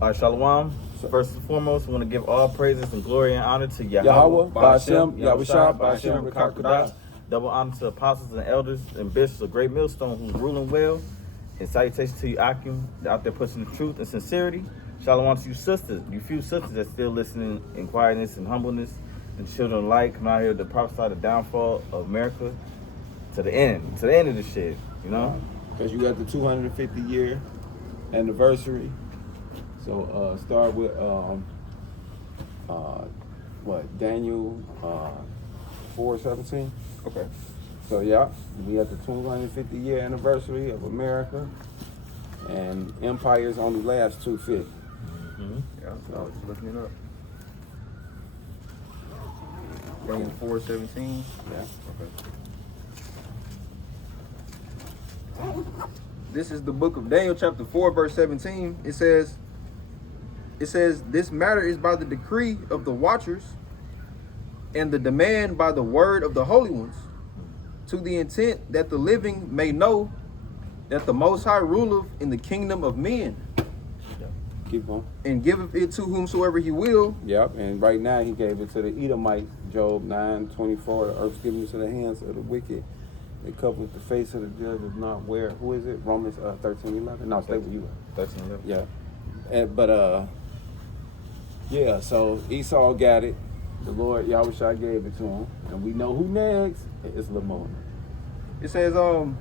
All right, Shalom. First and foremost, we want to give all praises and glory and honor to Yahweh, Ba'ashem, Yahushua, Ba'ashem, Rekakodah. Double honor to apostles and elders and bishops of Great Millstone who's ruling well. And salutations to you, Akim, out there pushing the truth and sincerity. Shalom to you sisters, you few sisters that still listening in quietness and humbleness. And children alike, come out here to prophesy the downfall of America to the end of the shit, you know? Because you got the 250 year anniversary. So start with Daniel 4:17. Okay. So yeah, we at the 250 year anniversary of America, and empires only last 250. Yeah, I was just looking it up. Daniel 4:17. Yeah. Okay. This is the book of Daniel, chapter 4, verse 17. It says, this matter is by the decree of the watchers and the demand by the word of the holy ones, to the intent that the living may know that the Most High ruleth in the kingdom of men. Keep going. And giveth it to whomsoever he will. Yep, and right now he gave it to the Edomites, Job 9:24. The earth's given into the hands of the wicked. They covered the face of the judge is not where. Who is it? Romans 13:11. No, stay with you. 13:11. Yeah. Yeah, so Esau got it. The Lord Yahushua gave it to him. And we know who next. It's Lamona. It says, I'll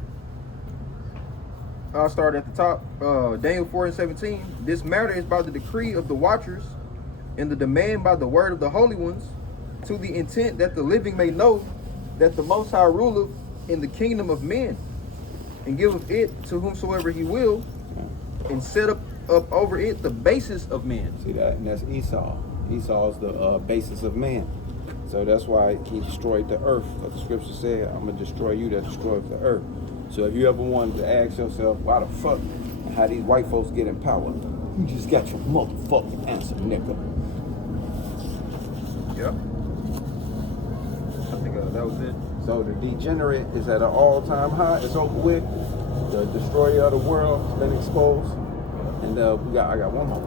start at the top. Daniel 4:17. This matter is by the decree of the watchers and the demand by the word of the holy ones, to the intent that the living may know that the Most High ruleth in the kingdom of men, and giveth it to whomsoever he will, and set up over it the basis of men. See that? And that's Esau. Esau is the basis of man. So that's why he destroyed the earth. But the scripture said, I'm going to destroy you that destroys the earth. So if you ever wanted to ask yourself, why the fuck and how these white folks get in power, you just got your motherfucking answer, nigga. Yep. I think that was it. So the degenerate is at an all-time high. It's over with. The destroyer of the world has been exposed. And I got one more.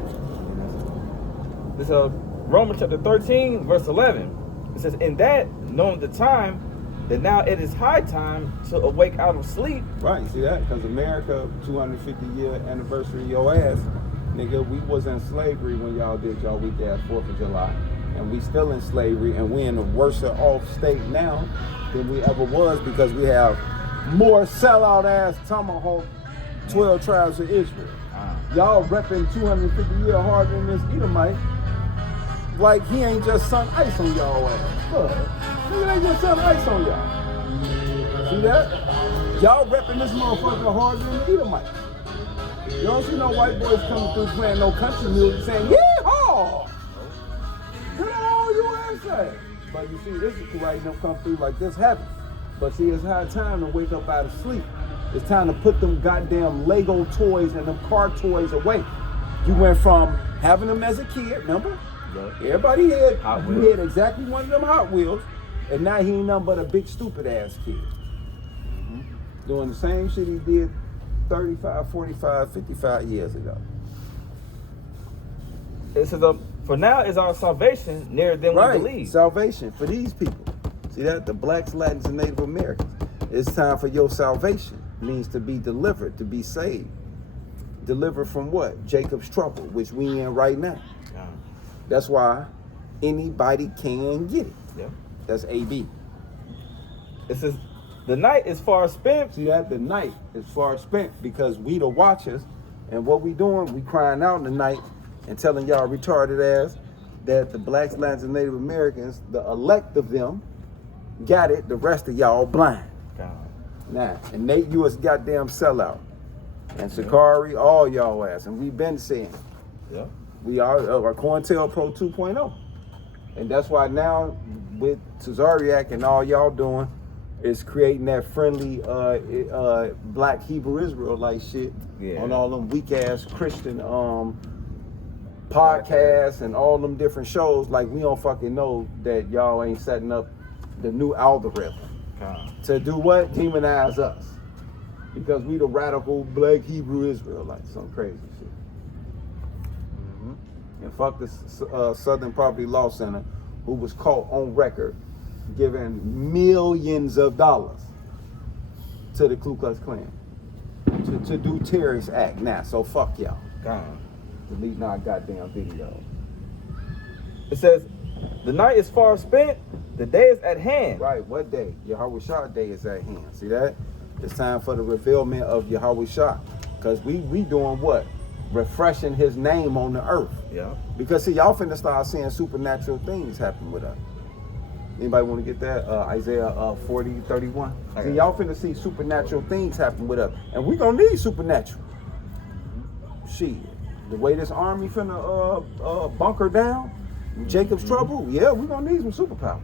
This is Romans chapter 13, verse 11. It says, in that, knowing the time, that now it is high time to awake out of sleep. Right, see that? Because America, 250 year anniversary, your ass, nigga, we was in slavery when y'all did y'all weak ass 4th of July. And we still in slavery, and we in a worse off state now than we ever was, because we have more sellout ass tomahawk 12 tribes of Israel. Y'all repping 250 year harder than this Edomite, like he ain't just sun ice on y'all ass. Look, nigga ain't just sun ice on y'all. See that? Y'all repping this motherfucker harder than the Edomite. You don't see no white boys coming through playing no country music saying, yeehaw! Get on your ass. But you see, this is right now come through like this happens. But see, it's high time to wake up out of sleep. It's time to put them goddamn Lego toys and them car toys away. You went from having them as a kid, remember? Yep. Everybody had, you had exactly one of them Hot Wheels, and now he ain't nothing but a big stupid ass kid. Doing the same shit he did 35, 45, 55 years ago. It says, for now is our salvation nearer than we believe. Salvation for these people. See that? The blacks, Latins, and Native Americans. It's time for your salvation. It means to be delivered, to be saved. Delivered from what? Jacob's trouble, which we in right now. Yeah. That's why anybody can get it. Yeah. That's AB. It says, the night is far spent. See that? The night is far spent, because we the watchers, and what we doing, we crying out in the night and telling y'all retarded ass that the blacks, Latins, and Native Americans, the elect of them, got it, the rest of y'all blind. Nah, and Nate, you was goddamn sellout. And Sakari, all y'all ass. And we've been saying, yeah, we are our COINTELPRO 2.0. And that's why now with Cesariak and all y'all doing is creating that friendly black Hebrew Israelite shit on all them weak ass Christian podcasts and all them different shows. Like, we don't fucking know that y'all ain't setting up the new algorithm to do what? Demonize us. Because we the radical black Hebrew Israelites. Some crazy shit. and fuck the Southern Poverty Law Center, who was caught on record giving millions of dollars to the Ku Klux Klan to do terrorist act. Now, so fuck y'all. God. Deleting our goddamn video. It says, the night is far spent, the day is at hand. Right, what day? Yahweh Shah day is at hand. See that? It's time for the revealment of Yahweh Shah. Because we doing what? Refreshing his name on the earth. Yeah. Because see, y'all finna start seeing supernatural things happen with us. Anybody want to get that? Isaiah 40:31. Okay. See, y'all finna see supernatural things happen with us. And we gonna need supernatural. Shit. The way this army finna bunker down, Jacob's trouble, yeah, we gonna need some superpower.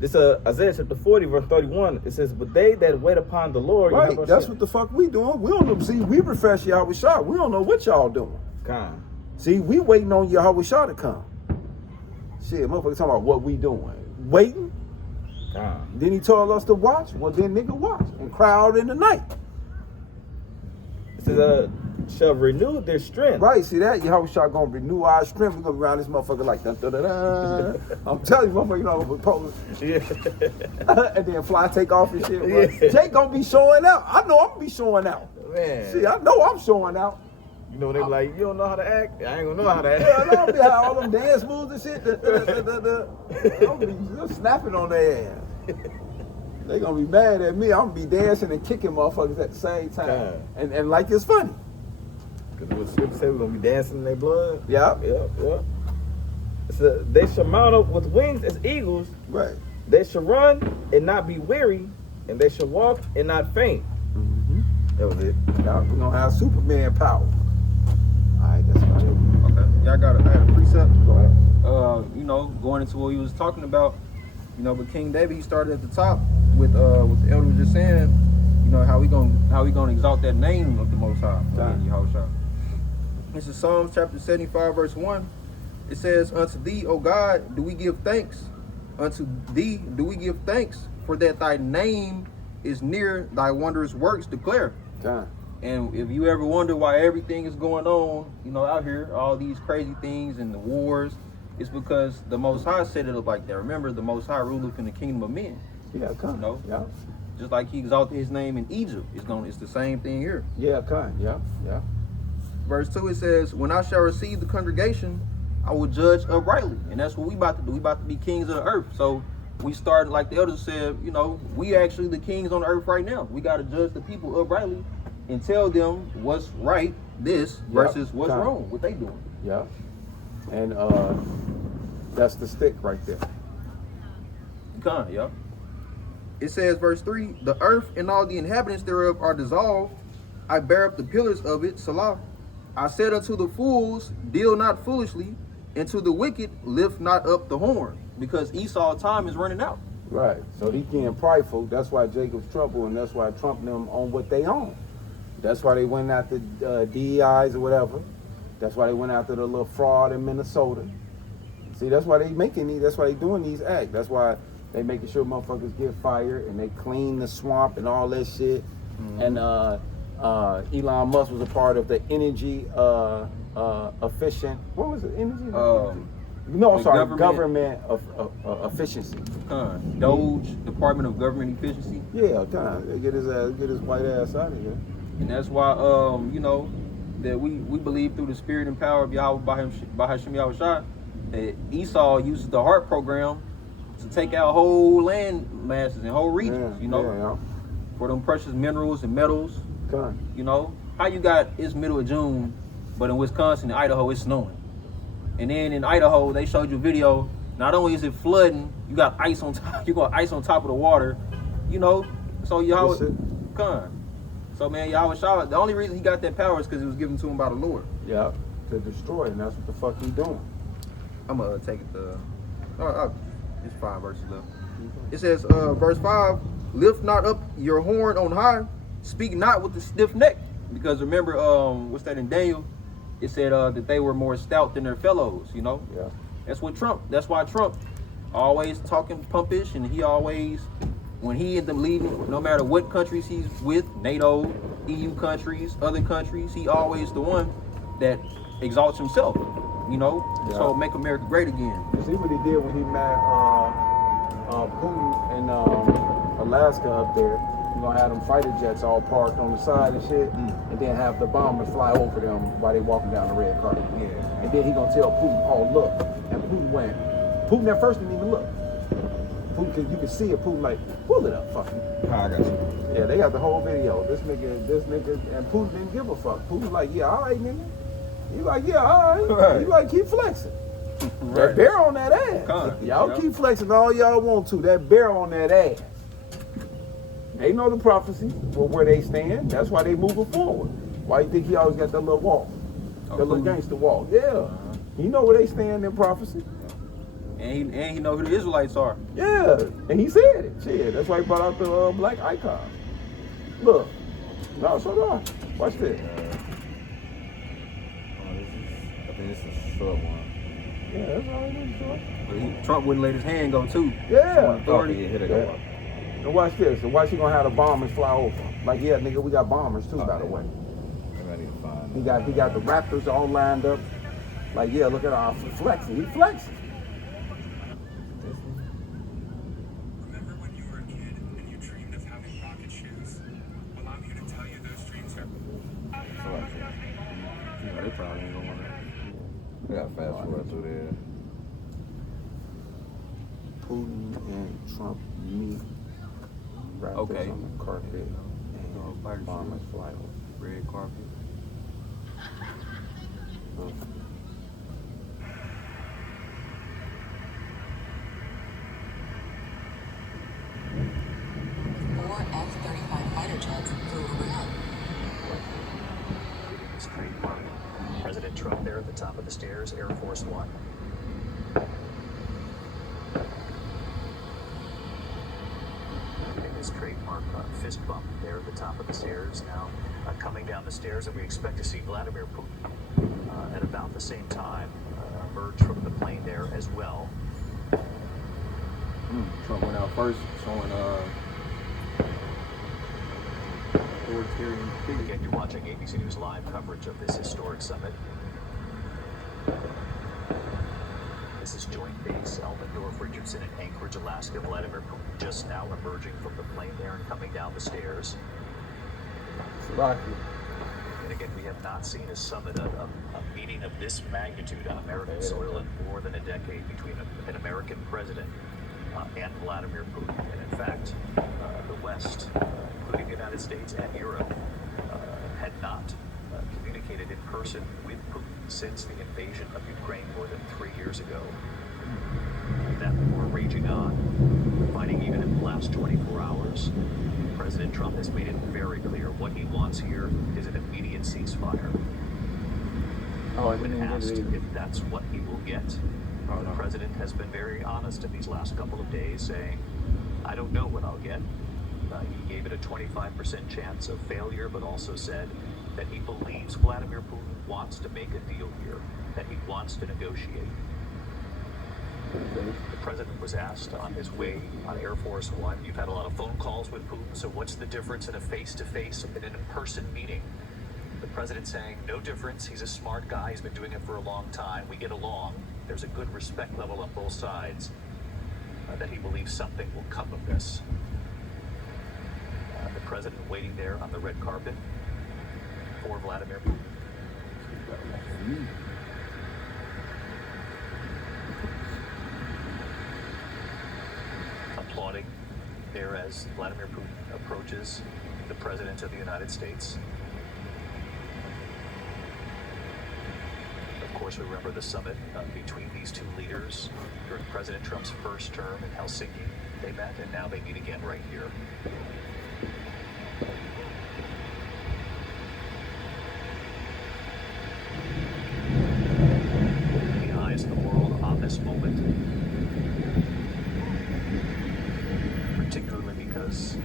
This Isaiah chapter 40, verse 31. It says, but they that wait upon the Lord. Right, that's what the fuck we doing. We don't know. See, we refresh Yahweh Shah. We don't know what y'all doing. God. See, we waiting on Yahweh Shah to come. Shit, motherfuckers talking about what we doing. Waiting. God. Then he told us to watch. Well, then nigga watch and cry out in the night. It says, shall renew their strength. Right, see that? Yahweh Shah gonna renew our strength. We gonna be around this motherfucker like dun, dun, dun, dun. I'm telling you, motherfucker, you know, I'm propose. Yeah. And then fly take off and shit. Yeah. Jake gonna be showing out. I know I'm gonna be showing out. Man. See, I know I'm showing out. You know, they be like, you don't know how to act? I ain't gonna know how to act. Yeah, I know I'm be all them dance moves and shit. I'm gonna be just snapping on their ass. They gonna be mad at me. I'm gonna be dancing and kicking motherfuckers at the same time. And like it's funny. Because what Scripture say, we're gonna be dancing in their blood. Yeah. Yeah. So they shall mount up with wings as eagles. Right. They shall run and not be weary, and they shall walk and not faint. Mm-hmm. That was it. Now we're gonna have Superman power. Alright, that's about it. Okay. Yeah, I had a precept. Go ahead. You know, going into what he was talking about, you know, but King David, he started at the top with the elder was just saying, you know, how we gonna exalt that name of the Most High, Yahushua. This is Psalms chapter 75, verse 1. It says, unto thee, O God, do we give thanks? Unto thee do we give thanks, for that thy name is near, thy wondrous works declare. Time. And if you ever wonder why everything is going on, you know, out here, all these crazy things and the wars, it's because the Most High set it up like that. Remember, the Most High ruleth in the kingdom of men. Yeah, come. You know? Yeah. Just like he exalted his name in Egypt, it's the same thing here. Yeah, come. Yeah. Verse 2, it says, when I shall receive the congregation, I will judge uprightly. And that's what we about to do. We about to be kings of the earth. So we started, like the elders said, you know, we actually the kings on the earth right now. We got to judge the people uprightly and tell them what's right, versus what's wrong, what they doing. Yeah. And that's the stick right there. Yeah. It says, verse 3, the earth and all the inhabitants thereof are dissolved. I bear up the pillars of it, Salah. I said unto the fools, deal not foolishly, and to the wicked, lift not up the horn, because Esau's time is running out. Right. So he getting prideful. That's why Jacob's trouble, and that's why Trump them on what they own. That's why they went after DEIs or whatever. That's why they went after the little fraud in Minnesota. See, that's why they making these. That's why they doing these acts. That's why they making sure motherfuckers get fired and they clean the swamp and all that shit. Mm-hmm. And Elon Musk was a part of the energy efficient. What was it? Energy? No, I'm sorry. Government of efficiency. Doge, Department of Government Efficiency. Yeah, get his white ass out of here. And that's why, you know, that we believe through the spirit and power of Yahweh Bahashim Yahushua, that Esau uses the HEART program to take out whole land masses and whole regions, you know, for them precious minerals and metals. You know, how you got it's middle of June, but in Wisconsin and Idaho it's snowing. And then in Idaho they showed you a video, not only is it flooding, you got ice on top, you got ice on top of the water, you know. So Yahweh So man, Yahweh Shah, the only reason he got that power is because it was given to him by the Lord. Yeah, to destroy, and that's what the fuck he doing. I'm gonna take it it's 5 verses left. It says, verse 5, lift not up your horn on high, speak not with the stiff neck. Because remember, what's that in Daniel? It said that they were more stout than their fellows, you know? Yeah. That's why Trump always talking pumpish, and he always, when he ends up leading, no matter what countries he's with, NATO, EU countries, other countries, he always the one that exalts himself. You know, this Yeah. whole "Make America Great Again." You see what he did when he met Putin in Alaska up there? He's gonna have them fighter jets all parked on the side and shit, and then have the bombers fly over them while they walking down the red carpet. Yeah. And then he gonna tell Putin, "Oh look," and Putin went. Putin at first didn't even look. Putin, you can see it. Putin like, pull it up, fuck you. I got you. Yeah, they got the whole video. This nigga, and Putin didn't give a fuck. Putin like, yeah, all right, nigga. He like, yeah, all right. Right. He like, keep flexing. Right. That bear on that ass. Y'all keep flexing all y'all want to. That bear on that ass. They know the prophecy, where they stand. That's why they moving forward. Why you think he always got that little walk? That little gangster walk. Yeah. He know where they stand in prophecy. And he know who the Israelites are. Yeah. And he said it. Shit. That's why he brought out the black icon. Look. No, so no. Watch this. I think this is a short one. Yeah, that's all it is, short. But Trump wouldn't let his hand go too. Yeah. Authority. Yeah, here they go. And watch this. And watch he gonna have the bombers fly over. Like, yeah, nigga, we got bombers too, by the way. Maybe I need to find He got the Raptors all lined up. Like, yeah, look at our flexing. He flexing. this one. Remember when you were a kid and you dreamed of having rocket shoes? Well, I'm here to tell you those dreams are... Yeah, they probably ain't gonna want that. I got fast forward through there. Putin and Trump meet. Raptors Okay. on the carpet. And fighter bombers fly over. Red carpet. Four F-35 fighter jets flew overhead. His trademark. President Trump there at the top of the stairs, Air Force One. His trademark fist bump there at the top of the stairs. Now coming down the stairs, and we expect to see Vladimir Putin at about the same time emerge from the plane there as well. Trump went out first, showing authoritarian figure. Again, you're watching ABC News live coverage of this historic summit. This is Joint Base Elmendorf Richardson in Anchorage, Alaska. Vladimir Putin just now emerging from the plane there and coming down the stairs. Slovakia. And again, we have not seen a summit, a meeting of this magnitude on American soil in more than a decade between an American president and Vladimir Putin. And in fact, the West, including the United States and Europe, had not communicated in person with Putin since the invasion of Ukraine more than 3 years ago. That war raging on, fighting even in the last 24 hours. President Trump has made it very clear what he wants here is an immediate ceasefire. When asked if that's what he will get, the president has been very honest in these last couple of days, saying, I don't know what I'll get. He gave it a 25% chance of failure, but also said that he believes Vladimir Putin wants to make a deal here, that he wants to negotiate. The president was asked on his way on Air Force One, you've had a lot of phone calls with Putin, so what's the difference in a face-to-face and an in-person meeting? The president saying, no difference, he's a smart guy, he's been doing it for a long time, we get along, there's a good respect level on both sides, that he believes something will come of this. The president waiting there on the red carpet for Vladimir Putin. Applauding there as Vladimir Putin approaches the President of the United States. Of course, we remember the summit between these two leaders during President Trump's first term in Helsinki. They met, and now they meet again right here. The eyes of the world on this moment, particularly because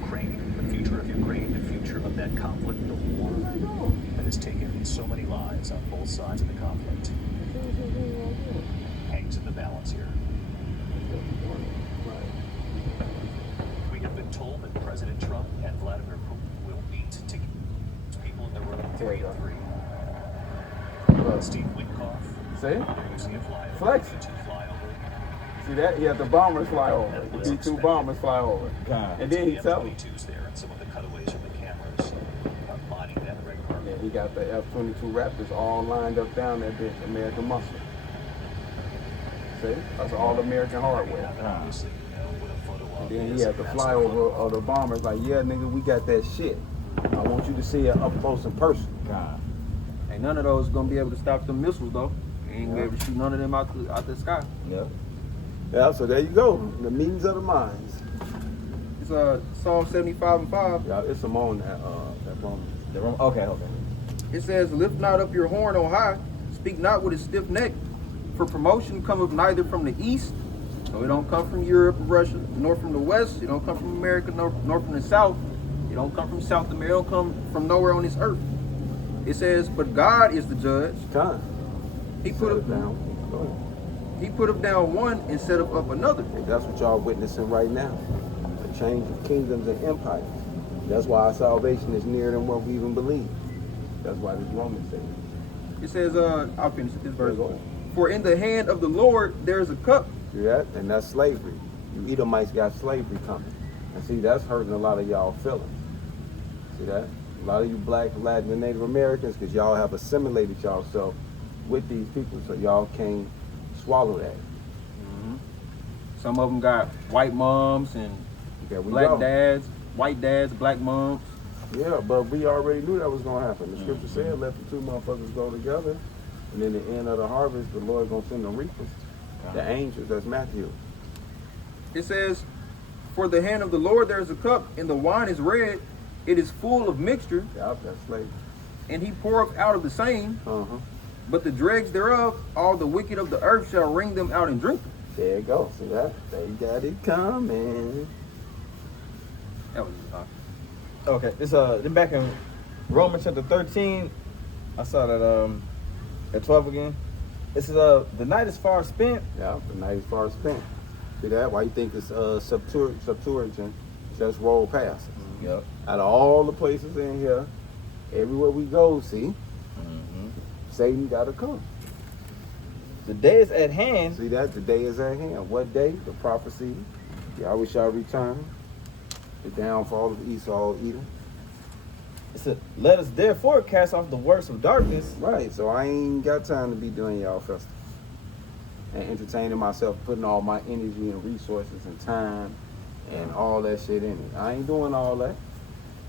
Ukraine, the future of Ukraine, the future of that conflict, the war that has taken so many lives on both sides of the conflict, hangs in the balance here. We have been told that President Trump and Vladimir Putin will meet together. People in the room, 3 and 3. Steve Witkoff, See? You see a flyover. Flex. B-2 flyover. See that? He had the bombers fly over. The B-2 bombers fly over. God. And then he the tell him. F-22s there and some of the cutaways from the cameras lining that red carpet. Yeah, he got the F-22 Raptors all lined up down that bitch, American muscle. See? That's all American hardware. Obviously, you know, what a photo of And then is, he had the that's flyover of the bombers like, yeah, nigga, we got that shit. I want you to see it up close in person. God. Ain't none of those gonna be able to stop them missiles though. You ain't gonna be able to shoot none of them out the sky. Yeah. Yeah, so there you go. The meetings of the minds. It's Psalm 75:5. Yeah, it's some on that moment. The room. Okay. It says, "Lift not up your horn on high, speak not with a stiff neck, for promotion cometh neither from the east, so it don't come from Europe or Russia, nor from the west. It don't come from America, nor from the south. It don't come from South America. It don't come from nowhere on this earth." It says, "But God is the judge. Time. He put Set up it down. Go ahead. He put up down one and set up another." And that's what y'all witnessing right now. The change of kingdoms and empires. That's why our salvation is nearer than what we even believe. That's why this Romans says. It says, I'll finish this verse. Go ahead. "For in the hand of the Lord there is a cup." See that? And that's slavery. You Edomites got slavery coming. And see, that's hurting a lot of y'all feelings. See that? A lot of you black, Latin, and Native Americans, because y'all have assimilated yourself with these people, so y'all can't swallow that. Some of them got white moms and There we black go. dads, white dads, black moms. Yeah, but we already knew that was going to happen. The scripture said, let the two motherfuckers go together, and in the end of the harvest, the Lord going to send the reapers, the angels. That's Matthew. It says, "For the hand of the Lord there is a cup, and the wine is red. It is full of mixture, Yeah, that's slavery. and he poureth out of the same. Uh-huh. But the dregs thereof, all the wicked of the earth shall wring them out and drink them." There you go. See that? They got it coming. That was Okay. It's then back in Romans chapter 13. I saw that at 12 again. It says the night is far spent. Yeah, the night is far spent. See that? Why you think it's Septuagint just roll past us? Yep. Out of all the places in here, everywhere we go, see, Satan got to come. The day is at hand. See that? The day is at hand. What day? The prophecy. Yahweh shall return. The downfall of Esau, Edom. It said, "Let us therefore cast off the works of darkness." Right, so I ain't got time to be doing y'all festival. And entertaining myself, putting all my energy and resources and time and all that shit in it. I ain't doing all that.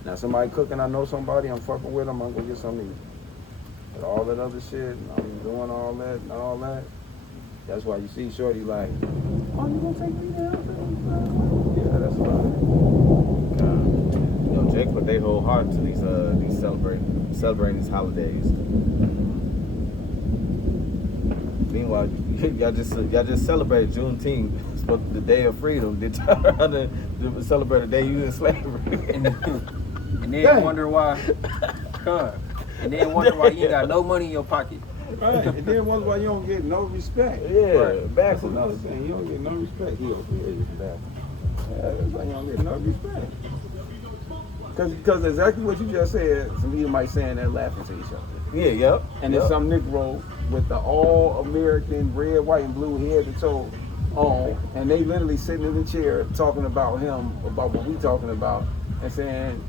Now somebody cooking, I know somebody, I'm fucking with them, I'm gonna get something to eat. But all that other shit, I'm doing all that and all that. That's why you see Shorty like, "Oh, you gonna take me down?" Yeah, that's fine. Jake put their whole heart to these celebrating these holidays. Meanwhile, y'all just celebrated Juneteenth, it's supposed to be the day of freedom. Did y'all celebrate the day you in slavery? and then wonder why, and then wonder why you ain't got no money in your pocket. Right, and then wonder why you don't get no respect. Yeah, Right. That's backwards. another thing. You don't get no respect. He over here is backwards. Yeah, that's why you don't get no respect. Because exactly what you just said, some people might saying that laughing to each other. Yeah, yep. And then some Negro with the all-American red, white, and blue head to toe on, and they literally sitting in the chair talking about him, about what we talking about, and saying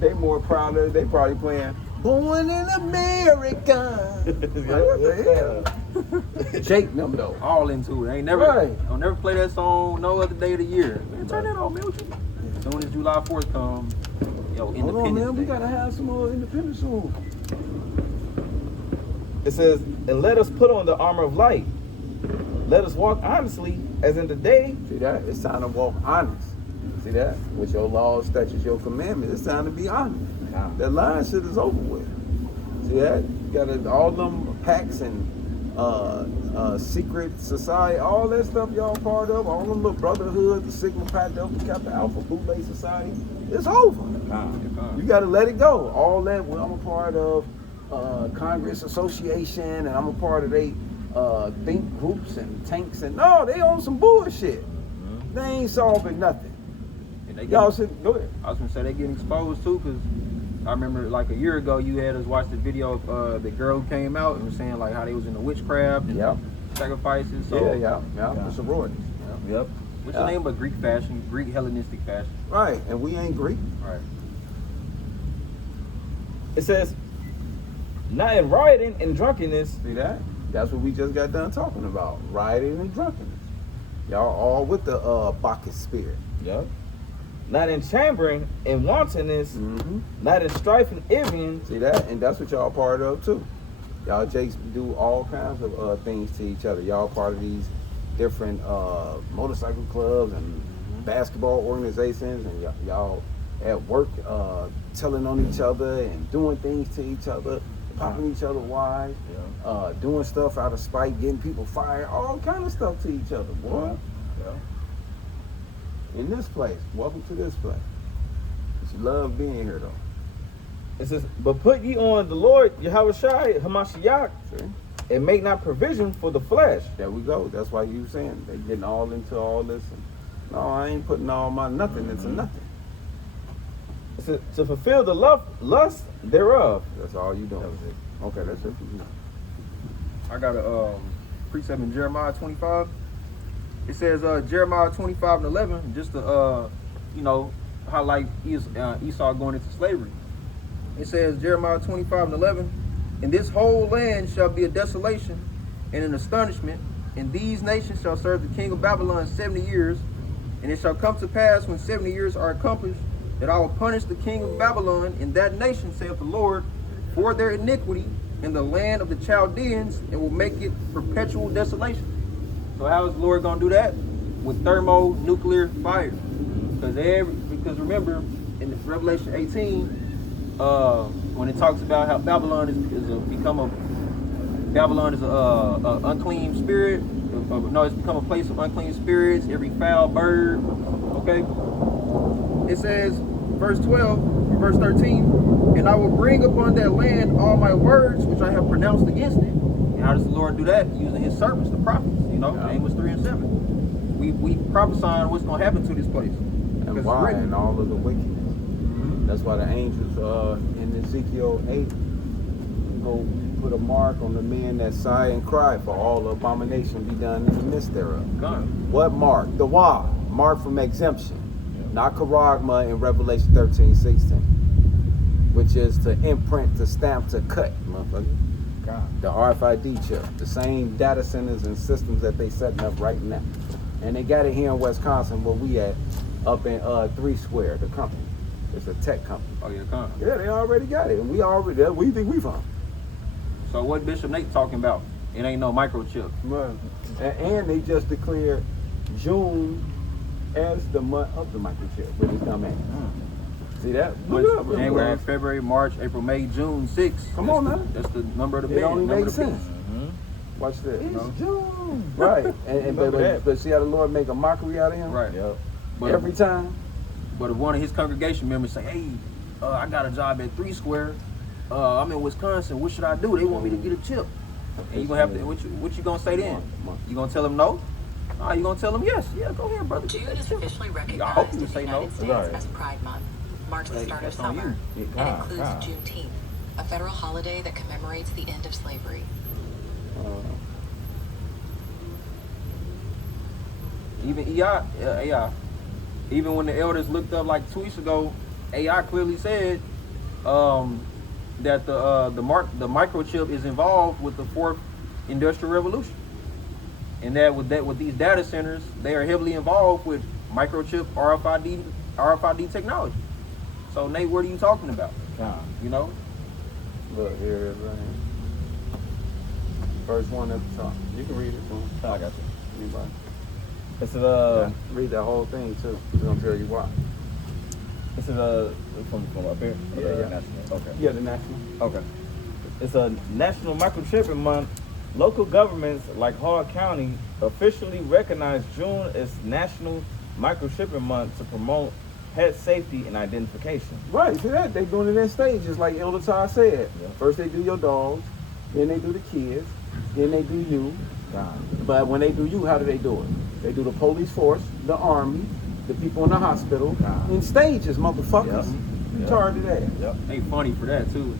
they more proud of it. They probably playing "Born in America." Like, what the hell? Jake them though. All into it. Ain't never, Right. Don't never play that song no other day of the year. Man, turn that on, man. What you? As soon as July 4th come, yo, Hold Independence on, man. We Day. gotta have some more independence soon. It says, "And let us put on the armor of light. Let us walk honestly, as in the day." See that? It's time to walk honest. See that? With your laws, statutes, your commandments, it's time to be honest. That lying shit is over with. See that? You got all them pacts and secret society, all that stuff y'all part of, all them little brotherhood, the Sigma Pi Delta Kappa Alpha Boule Society, it's over. You got to let it go. All that, well, I'm a part of Congress Association, and I'm a part of they think groups and tanks, and no, they on some bullshit. They ain't solving nothing. And they Y'all get, should go ahead. I was gonna say they getting exposed too, cause I remember like a year ago you had us watch the video of the girl who came out and was saying like how they was in the witchcraft and Yep. sacrifices. So Yeah. The sororities. Yep. what's your name but Greek fashion, Greek Hellenistic fashion. Right, and we ain't Greek. Right. It says, not in rioting and drunkenness. See that? That's what we just got done talking about. Rioting and drunkenness. Y'all all with the Bacchus spirit. Yep. Not in chambering and wantonness. Mm-hmm. Not in strife and envying. See that? And that's what y'all part of too. Y'all jakes do all kinds of things to each other. Y'all part of these different motorcycle clubs and basketball organizations, and y'all at work telling on each other and doing things to each other, popping each other wives, doing stuff out of spite, getting people fired, all kind of stuff to each other, boy. In this place, welcome to this place. But you love being here though. It says, but put ye on the Lord Yahushua Hamashiach, See? and make not provision for the flesh. There we go. That's why you saying they getting all into all this. And, no, I ain't putting all my nothing into nothing. It says, to fulfill the lust thereof. That's all you doing. That was it. Okay, that's it for you. I got a precept in Jeremiah 25. It says Jeremiah 25 and 11, just to highlight Esau going into slavery. It says Jeremiah 25 and 11, and this whole land shall be a desolation and an astonishment, and these nations shall serve the king of Babylon 70 years, and it shall come to pass when 70 years are accomplished, that I will punish the king of Babylon in that nation, saith the Lord, for their iniquity in the land of the Chaldeans, and will make it perpetual desolation. So how is the Lord going to do that? With thermonuclear fire. Because remember, in Revelation 18, when it talks about how Babylon is a unclean spirit. It's become a place of unclean spirits, every foul bird. Okay? It says, verse 12, verse 13, and I will bring upon that land all my words which I have pronounced against it. And how does the Lord do that? Using his servants, the prophets, Amos 3 and 7. We prophesying what's going to happen to this place. And why? And all of the wickedness. That's why the angels in Ezekiel 8 go put a mark on the men that sigh and cry for all abomination be done in the midst thereof. God. What mark? The Wah, mark from exemption. Not charagma in Revelation 13:16, which is to imprint, to stamp, to cut, motherfucker. God. The RFID chip, the same data centers and systems that they setting up right now. And they got it here in Wisconsin where we at, up in 3 Square, the company. It's a tech company. Oh, yeah, come. Yeah, they already got it. And we think we from. So what Bishop Nate talking about? It ain't no microchip. Right. And they just declared June as the month of the microchip, which is coming. See that? Look it up, look it January, up. February, March, April, May, June, 6. Come on now. That's the number of the It band. only number makes of the sense. beast. Watch this. It's June. Right. And Remember that. but see how the Lord make a mockery out of him? Right. Yep. But Every time. But if one of his congregation members say, hey, I got a job at 3 Square. I'm in Wisconsin. What should I do? They want me to get a chip. And you gonna have to. What you gonna say then? You gonna tell them no? You gonna tell them yes? Yeah, go ahead, brother. June is officially I hope recognized you in the say no. United States Right. as Pride Month, marks the start of That's on summer, you. Yeah, and includes God. Juneteenth, a federal holiday that commemorates the end of slavery. Even AI, even when the elders looked up like 2 weeks ago, AI clearly said that the microchip is involved with the 4th industrial revolution, and that with these data centers, they are heavily involved with microchip RFID technology. So Nate, what are you talking about? God. Look, here it is right here. First one at the top. You can read it for him. I got you. Anybody? This is Read that whole thing too. It's gonna tell you why. this is from up here. Yeah. National. Okay. Yeah, the national. Okay. It's a National Microchipping Month. Local governments like Hall County officially recognize June as National Microchipping Month to promote pet safety and identification. Right, see that? They doing it in stages, like Elder Ty said. Yeah. First they do your dogs, then they do the kids, then they do you. God. But when they do you, how do they do it? They do the police force, the army, the people in the hospital, in stages, motherfuckers. Yep. Retarded ass. Yep. They funny for that too.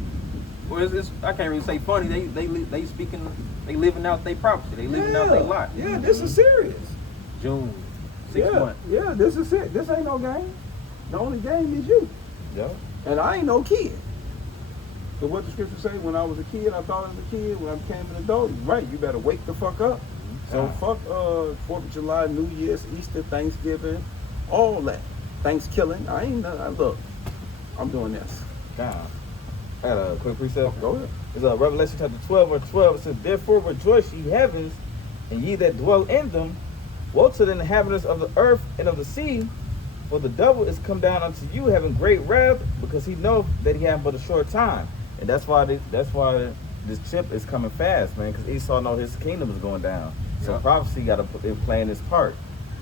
Well, it's I can't really say funny. They speaking. They living out their property. They living out their lot. Yeah, this is serious. June, 6 months. Yeah, this is it. This ain't no game. The only game is you. Yep. And I ain't no kid. So what the scripture say, when I was a kid, I thought as a kid, when I became an adult, right, you better wake the fuck up. So fuck 4th of July, New Year's, Easter, Thanksgiving, all that. Thanksgiving. I ain't look, I'm doing this. God. I got a quick precept. Go ahead. It's Revelation chapter 12, verse 12. It says, therefore rejoice, ye heavens, and ye that dwell in them. Woe to the inhabitants of the earth and of the sea, for the devil is come down unto you, having great wrath, because he knoweth that he hath but a short time. And that's why this chip is coming fast, man, because Esau know his kingdom is going down. So prophecy got to play in its part.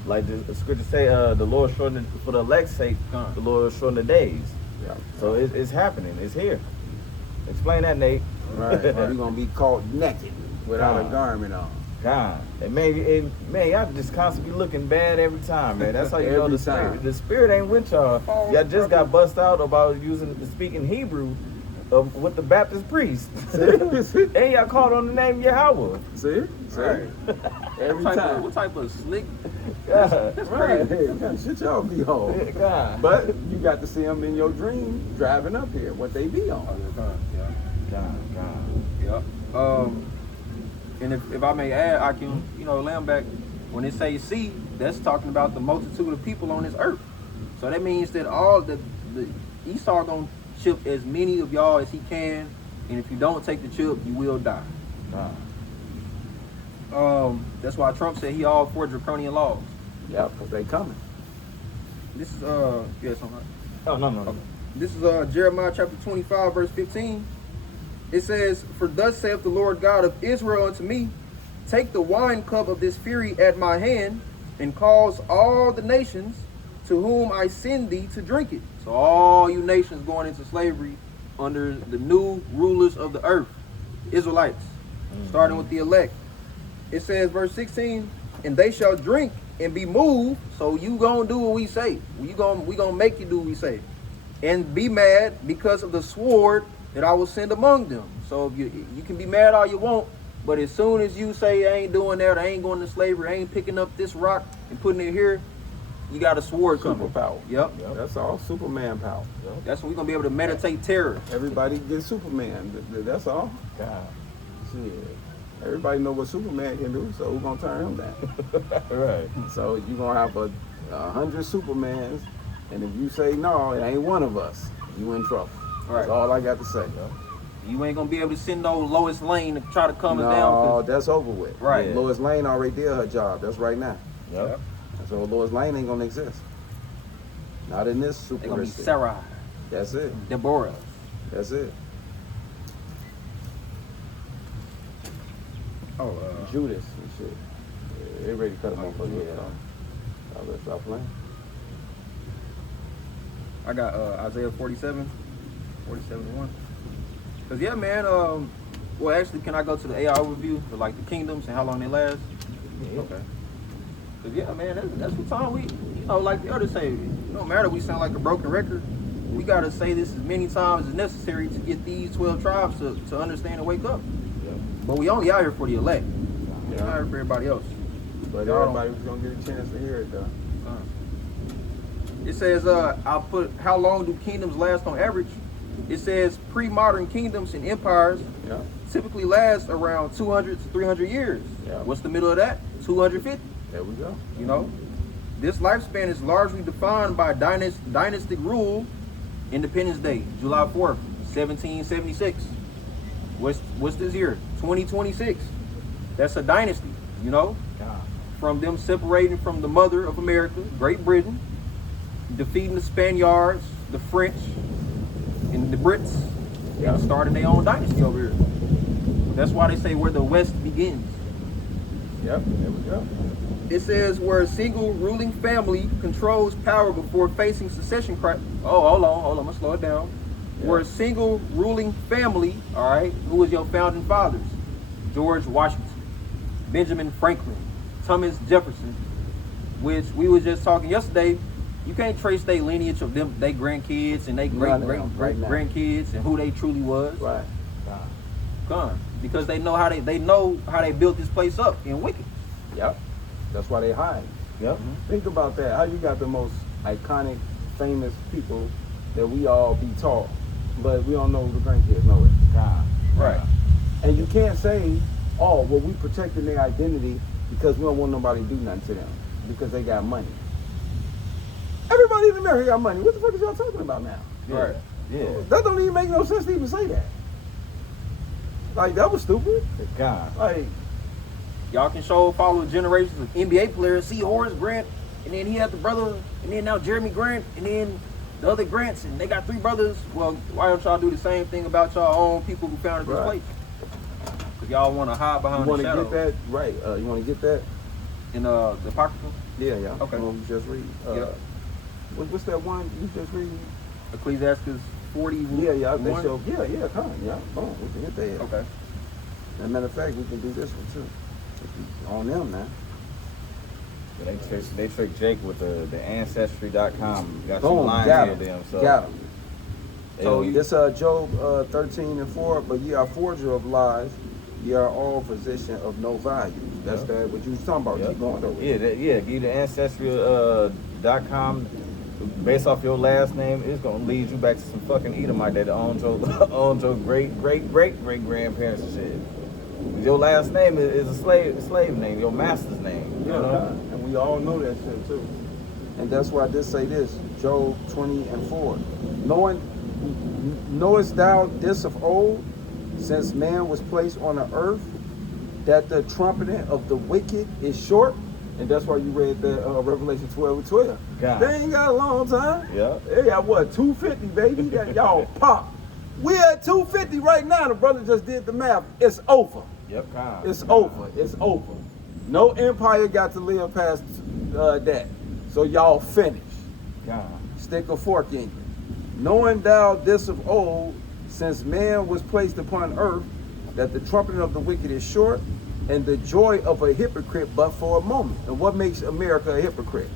Like the scriptures say, the Lord shortened for the elect's sake, the Lord shortened the days. Yeah. So it's happening. It's here. Explain that, Nate. Right. You're going to be caught naked without a garment on. God. And man, y'all just constantly looking bad every time, man. That's how you know Every the time. spirit. The spirit ain't with y'all. Y'all just got bust out about speaking Hebrew with the Baptist priest. And y'all called on the name Yahweh. See? Right. Every What time. type of slick? God. Right. Hey, man, shit y'all be on. God. But you got to see them in your dream driving up here, what they be on. God. Yeah. And if I may add, I can, Lambeck, when it says sea, that's talking about the multitude of people on this earth. So that means that all the Esau gonna chip as many of y'all as he can, and if you don't take the chip, you will die. That's why Trump said he all for draconian laws. Yeah, because they coming. This is yes, I'm right. Oh, no. This is Jeremiah chapter 25, verse 15. It says, for thus saith the Lord God of Israel unto me, take the wine cup of this fury at my hand, and cause all the nations to whom I send thee to drink it. So all you nations going into slavery under the new rulers of the earth, Israelites, starting with the elect. It says, verse 16, and they shall drink and be moved. So you gonna do what we say. We gonna make you do what we say. And be mad because of the sword that I will send among them. So if you can be mad all you want, but as soon as you say I ain't doing that, I ain't going to slavery, I ain't picking up this rock and putting it here, you got a sword coming. Superpower. Yep. That's all Superman power. That's when we're gonna be able to meditate terror. Everybody get Superman. That's all. God. Shit. Everybody know what Superman can do, so who's gonna turn him down? Right. So you're gonna have 100 Supermans, and if you say no, it ain't one of us, you in trouble. That's all I got to say. You ain't gonna be able to send no Lois Lane to try to calm us down. No, that's over with. Right. Yeah. Lois Lane already did her job. That's right now. Yep. So Lois Lane ain't gonna exist. Not in this super. They're gonna be city. Sarai, That's it. Deborah. That's it. Oh, Judas and shit. Yeah, they ready to cut him off. I'll let stop playing. I got Isaiah 47 to 1. Cause yeah, man. Well, actually, can I go to the AI overview for like the kingdoms and how long they last? Yeah. Okay. Cause yeah, man, that's what time we, like the others say, no matter we sound like a broken record, we gotta say this as many times as necessary to get these 12 tribes to understand and wake up. Yep. But we only out here for the elect. We're Yeah. not out here for everybody else. But Y'all everybody was gonna get a chance to hear it though. It says, I'll put how long do kingdoms last on average? It says pre-modern kingdoms and empires Yeah. typically last around 200 to 300 years. Yeah. What's the middle of that? 250. There we go. This lifespan is largely defined by dynastic rule. Independence Day, July 4th, 1776. What's this year? 2026. That's a dynasty, God. from them separating from the mother of America, Great Britain, defeating the Spaniards, the French, and the Brits, and starting their own dynasty over here. That's why they say where the West begins. Yep, there we go. It says where a single ruling family controls power before facing succession crisis. Oh, hold on, I'm gonna slow it down. Yeah. Where a single ruling family, all right, who was your founding fathers? George Washington, Benjamin Franklin, Thomas Jefferson, which we were just talking yesterday. You can't trace their lineage of them, their grandkids and their great None of great them, great right now. grandkids and who they truly was. Right. Gone. Because they know how they built this place up in Wicked. Yep. That's why they hide. Yep. Think about that. How you got the most iconic, famous people that we all be taught, but we don't know who the grandkids know it. God. Right. And you can't say, oh, well, we protecting their identity because we don't want nobody to do nothing to them because they got money. Everybody in America got money. What the fuck is y'all talking about now? Right. Yeah. That don't even make no sense to even say that. Like, that was stupid. God. Like, Y'all can follow generations of NBA players. See Horace Grant, and then he had the brother, and then now Jeremy Grant, and then the other Grants, and they got 3 brothers. Well, why don't y'all do the same thing about y'all own people who founded this Right. place? Because y'all want to hide behind you the want to shadow. get that? Right. You want to get that? In the Apocrypha, Yeah. Okay. You want to just read? Yep. What's that one you just read? Ecclesiastes 40. Yeah. They 1? show. Yeah. Come on. Yeah. Boom. We can hit that. Okay. As a matter of fact, we can do this one too. On them now. They tricked Jake with the Ancestry.com. Got some Boom. lines Got here him. to them. So Got him. So you- this Job 13:4. But ye are forger of lies. Ye are all physician of no value. That's Yeah. that what you was talking about. Yep. Keep going though. Yeah, give you the Ancestry.com. Based off your last name, it's gonna lead you back to some fucking Edomite that owned your great grandparents and shit. Your last name is a slave name, your master's name. You know? And we all know that shit too. And that's why this say this, Job 20:4. Knowest thou this of old, since man was placed on the earth, that the trumpeting of the wicked is short? And that's why you read the Revelation 12:12. God. They ain't got a long time. Yeah. They got what, 250, baby? That y'all pop. We at 250 right now. The brother just did the math. It's over. Yep, God. It's over. It's over. No empire got to live past that. So y'all finish. God. Stick a fork in you. Knowing thou this of old, since man was placed upon earth, that the trumpeting of the wicked is short, and the joy of a hypocrite but for a moment. And what makes America a hypocrite?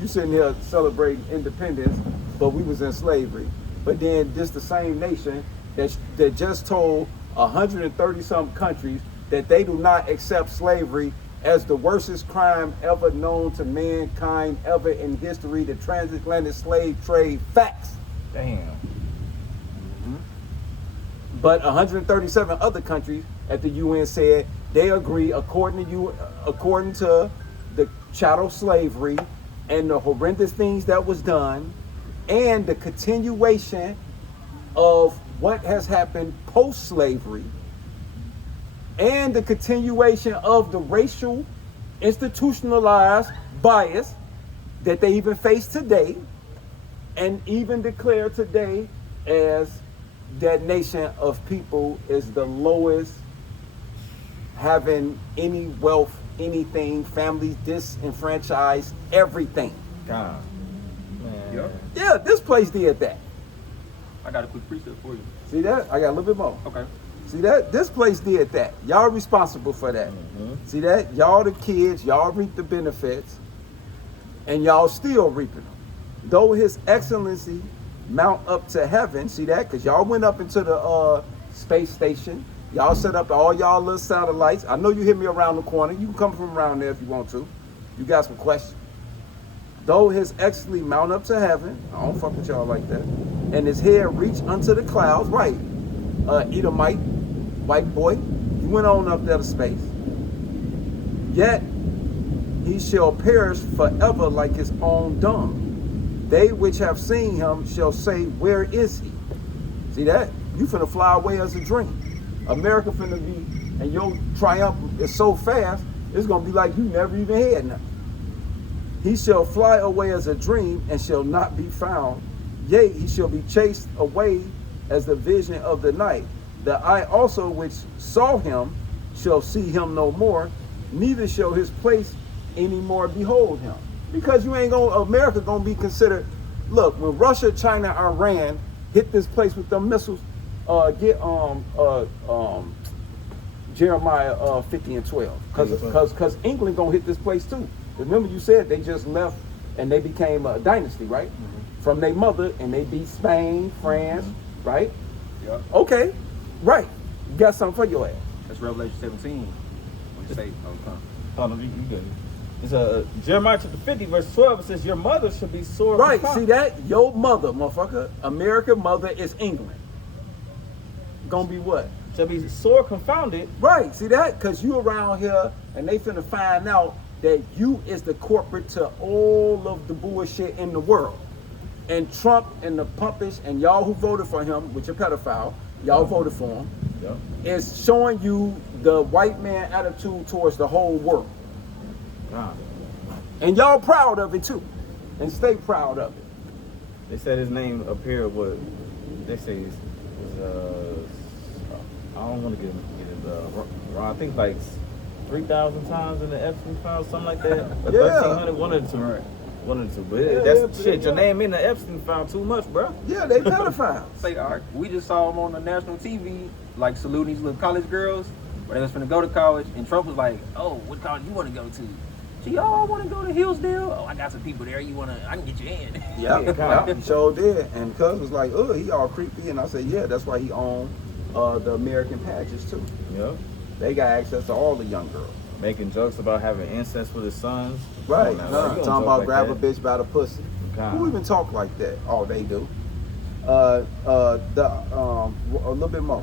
You sitting here celebrating independence, but we was in slavery. But then this the same nation that just told 130 some countries that they do not accept slavery as the worstest crime ever known to mankind ever in history, the transatlantic slave trade. Facts. Damn. But 137 other countries at the UN said they agree, according to the chattel slavery and the horrendous things that was done, and the continuation of what has happened post-slavery, and the continuation of the racial institutionalized bias that they even face today, and even declare today as that nation of people is the lowest having any wealth, anything, families disenfranchised, everything. God. Man. Yep. Yeah, this place did that. I got a quick precept for you. See that? I got a little bit more. Okay. See that? This place did that. Y'all responsible for that. See that? Y'all the kids, y'all reap the benefits, and y'all still reaping them. Though his excellency mount up to heaven, see that? Because y'all went up into the space station. Y'all set up all y'all little satellites. I know you hear me around the corner. You can come from around there if you want to. You got some questions. Though his excellency mount up to heaven, I don't fuck with y'all like that, and his head reach unto the clouds, right? Edomite, white boy, he went on up there to space. Yet he shall perish forever like his own dung. They which have seen him shall say, where is he? See that? You finna fly away as a dream. America finna be, and your triumph is so fast, it's gonna be like you never even had nothing. He shall fly away as a dream and shall not be found. Yea, he shall be chased away as the vision of the night. The eye also which saw him shall see him no more, neither shall his place any more behold him. Because you ain't gonna, America gonna be considered, look, when Russia, China, Iran hit this place with them missiles, Jeremiah 50 and 12. Because England gonna hit this place too. Remember you said they just left and they became a dynasty, right? From their mother, and they beat Spain, France, right? Yep. Okay, right. Got something for your ass. That's Revelation 17. When you say, Oh, no, you good. It's Jeremiah chapter 50, verse 12. It says, your mother should be sore. Right, confounded. see that? Your mother, motherfucker. American mother is England. Gonna be what? Shall be sore confounded. Right, see that? Because you around here and they finna find out that you is the corporate to all of the bullshit in the world. And Trump and the pumpish and y'all who voted for him, which are pedophile, y'all voted for him, Yep. is showing you the white man attitude towards the whole world. God. And y'all proud of it too. And stay proud of it. They said his name appeared what they say is I don't want to get it wrong. I think like 3,000 times in the Epstein file, something like that. Or Yeah. 1,300, one of the two. Right. One of the two. But Yeah, that's yeah, shit. Your yeah. name in the Epstein file too much, bro. Yeah, they pedophiles. say, all right, we just saw him on the national TV, like saluting these little college girls, where they was finna go to college, and Trump was like, oh, what college you want to go to? She, oh, I want to go to Hillsdale. Oh, I got some people there. I can get you in. Yeah, he sure did. And Cuz was like, oh, he all creepy. And I said, yeah, that's why he owned the American pageants too. Yep. They got access to all the young girls. Making jokes about having incest with his sons. Right. Come on now, you don't Talking joke about like grab that. a bitch by the pussy. God. Who even talk like that? Oh, they do. A little bit more.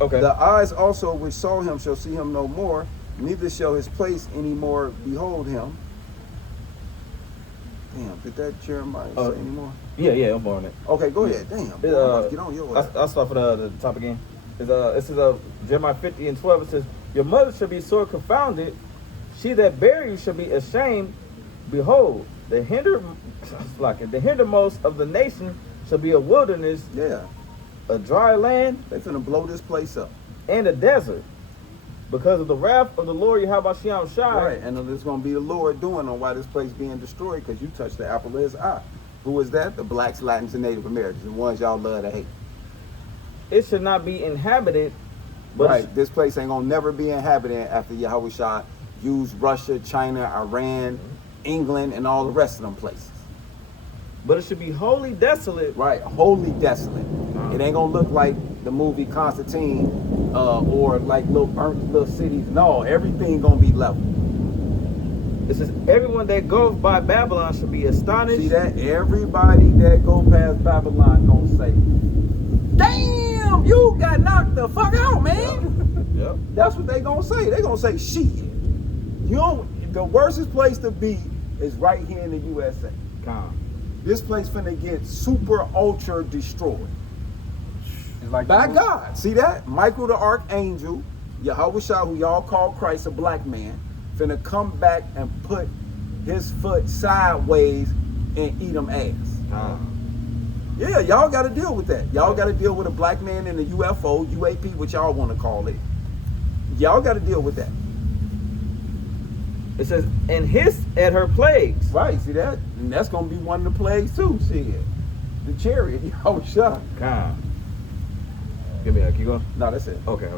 Okay. The eyes also which saw him shall see him no more, neither shall his place any more behold him. Damn, did that Jeremiah say anymore? Yeah, I'm born it. Okay, go ahead. Damn, boy, I'm about to get on your ass. I'll start for the top again. It says Jeremiah 50 and 12. It says, your mother shall be sore confounded. She that bare you shall be ashamed. Behold, the hindermost of the nation shall be a wilderness, Yeah, a dry land, they finna blow this place up. and a desert. Because of the wrath of the Lord Yahweh Shem Shai. Right, and it's gonna be the Lord doing on why this place being destroyed, because you touched the apple of his eye. Who is that? The blacks, Latins, and Native Americans, the ones y'all love to hate. It should not be inhabited. But Right, this place ain't gonna never be inhabited after Yahweh Shah used Russia, China, Iran, England, and all the rest of them places. But it should be wholly desolate. Right, wholly desolate. It ain't gonna look like the movie Constantine or like little burnt little cities. No, everything gonna be level. It says, everyone that goes by Babylon should be astonished. See that? Everybody that go past Babylon gonna say, damn, you got knocked the fuck out, man. Yep. That's what they gonna say. They gonna say, shit. You don't, the worstest place to be is right here in the USA. Calm. This place finna get super ultra destroyed. It's like By God. See that? Michael the Archangel, Yahweh Shah, who y'all call Christ, a black man, finna come back and put his foot sideways and eat them ass. Yeah, y'all got to deal with that. Y'all got to deal with a black man in a UFO, UAP, what y'all want to call it. Y'all got to deal with that. It says, and hiss at her plagues. Right, see that? And that's going to be one of the plagues too, shit. The chariot, Yahweh Shah. Calm. Give me that. Keep going. No, that's it. Okay.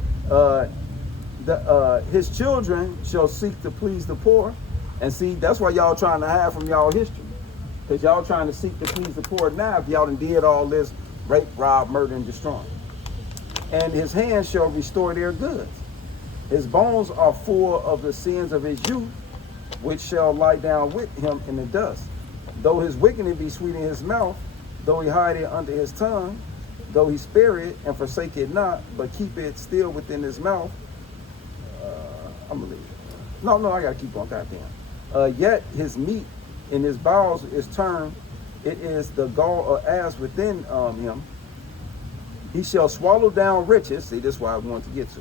His children shall seek to please the poor. And see, that's why y'all trying to hide from y'all history. Because y'all trying to seek to please the poor now if y'all done did all this rape, rob, murder, and destroy. And his hands shall restore their goods. His bones are full of the sins of his youth, which shall lie down with him in the dust. Though his wickedness be sweet in his mouth, though he hide it under his tongue, though he spare it and forsake it not, but keep it still within his mouth. I'm gonna leave it. No, I gotta keep on. Goddamn. Yet his meat in his bowels is turned. It is the gall of ass within him. He shall swallow down riches. See, this is what I wanted to get to.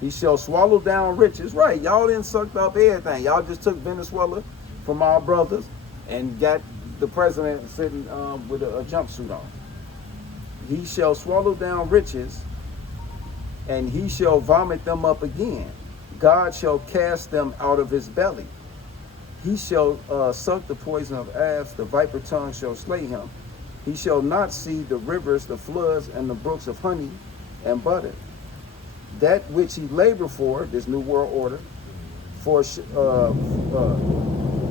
He shall swallow down riches. Right, y'all didn't sucked up everything. Y'all just took Venezuela from our brothers and got the president sitting with a jumpsuit on. He shall swallow down riches, and he shall vomit them up again. God shall cast them out of his belly. He shall suck the poison of asps, the viper tongue shall slay him. He shall not see the rivers, the floods, and the brooks of honey and butter. That which he labored for, this new world order,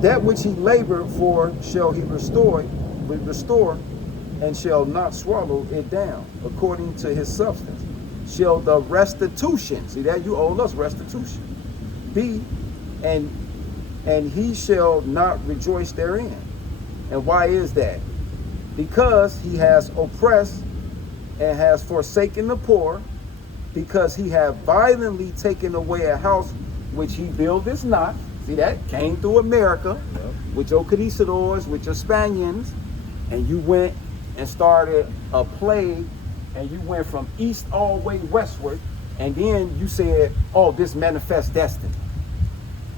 That which he labored for shall he restore, and shall not swallow it down, according to his substance. Shall the restitution, see that you owe us restitution, be, and he shall not rejoice therein. And why is that? Because he has oppressed and has forsaken the poor, because he have violently taken away a house which he buildeth not. See that? Came through America, with your conquistadors, with your Spaniards, and you went and started a plague, and you went from east all the way westward, and then you said, oh, this manifests destiny.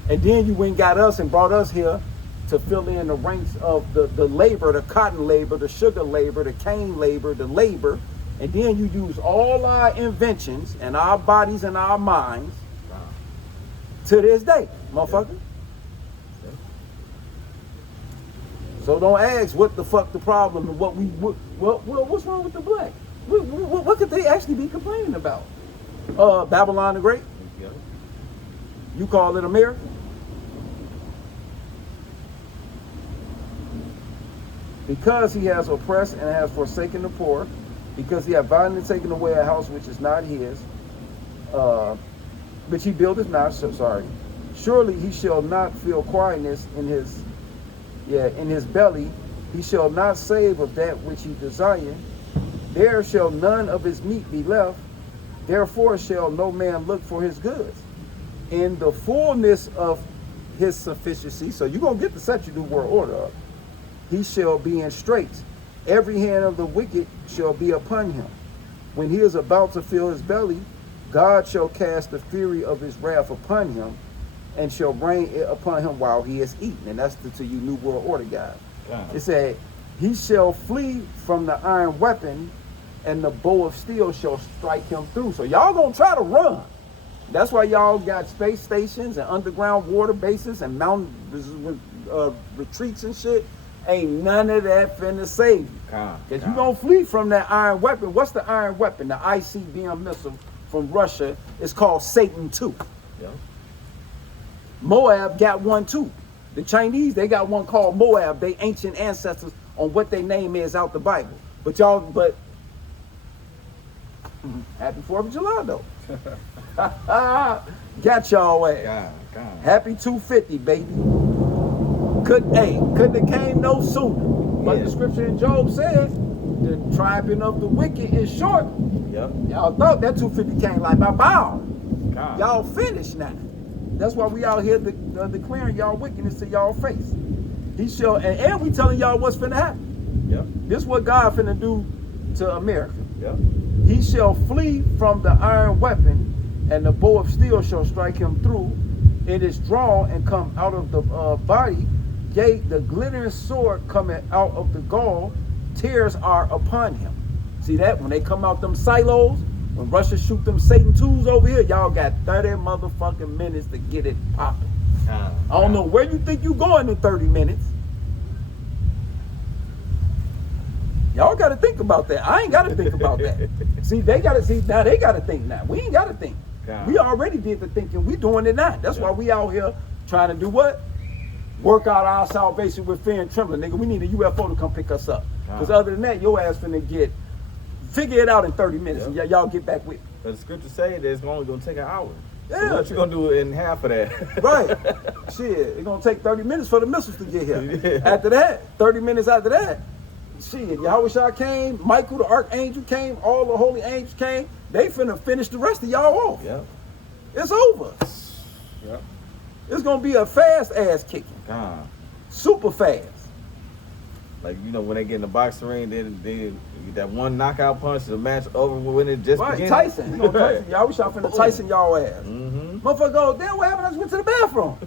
And then you went and got us and brought us here to fill in the ranks of the labor, the cotton labor, the sugar labor, the cane labor, the labor. And then you use all our inventions and our bodies and our minds to this day, motherfucker. Yeah. So don't ask what the fuck the problem and what's wrong with the black? What could they actually be complaining about? Babylon the Great? Yeah. You call it America? Because he has oppressed and has forsaken the poor, because he hath violently taken away a house which is not his, which he buildeth not, surely he shall not feel quietness in his belly. He shall not save of that which he desireth. There shall none of his meat be left. Therefore shall no man look for his goods. In the fullness of his sufficiency, so you're going to get the set you do world order up. He shall be in straits. Every hand of the wicked shall be upon him. When he is about to fill his belly, God shall cast the fury of his wrath upon him, and shall rain it upon him while he is eating. And that's to you New World Order guys. It said, he shall flee from the iron weapon, and the bow of steel shall strike him through. So y'all gonna try to run. That's why y'all got space stations and underground water bases and mountain retreats and shit. Ain't none of that finna save you. Because you gonna flee from that iron weapon. What's the iron weapon? The ICBM missile from Russia is called Satan II. Yeah. Moab got one too. The Chinese, they got one called Moab. They ancient ancestors on what their name is out the Bible. But happy 4th of July though. Got y'all ass. God. Happy 250, baby. Couldn't have came no sooner. But Yeah. the scripture in Job says, the triumphing of the wicked is short. Yep. Y'all thought that 250 came like my bow. God. Y'all finished now. That's why we out here declaring y'all wickedness to y'all face. He shall, and we telling y'all what's finna happen. Yep. This is what God finna do to America. Yep. He shall flee from the iron weapon, and the bow of steel shall strike him through. It is drawn and come out of the body. Yea, the glittering sword coming out of the gall. Tears are upon him. See that? When they come out them silos, when Russia shoot them Satan twos over here, y'all got 30 motherfucking minutes to get it popping. I don't know where you think you going in 30 minutes. Y'all got to think about that. I ain't got to think about that. Now they got to think now. We ain't got to think. God. We already did the thinking. We doing it now. That's why we out here trying to do what? Work out our salvation with fear and trembling. Nigga, we need a UFO to come pick us up. Because other than that, your ass finna figure it out in 30 minutes. And y'all get back with me. But the scripture say that it's only going to take an hour. Yeah. So what you going to do in half of that? Right. Shit, it's going to take 30 minutes for the missiles to get here. Yeah. After that, 30 minutes after that, shit, Yahweh came, Michael the archangel came, all the holy angels came. They finna finish the rest of y'all off. Yep. It's over. Yep. It's going to be a fast ass kicking. God. Super fast. Like, you know, when they get in the boxing ring, they get that one knockout punch, the match over when it just Right, begins. Tyson. You know Tyson. Y'all finna Tyson y'all ass. Mm-hmm. Motherfucker go, damn, what happened? I just went to the bathroom.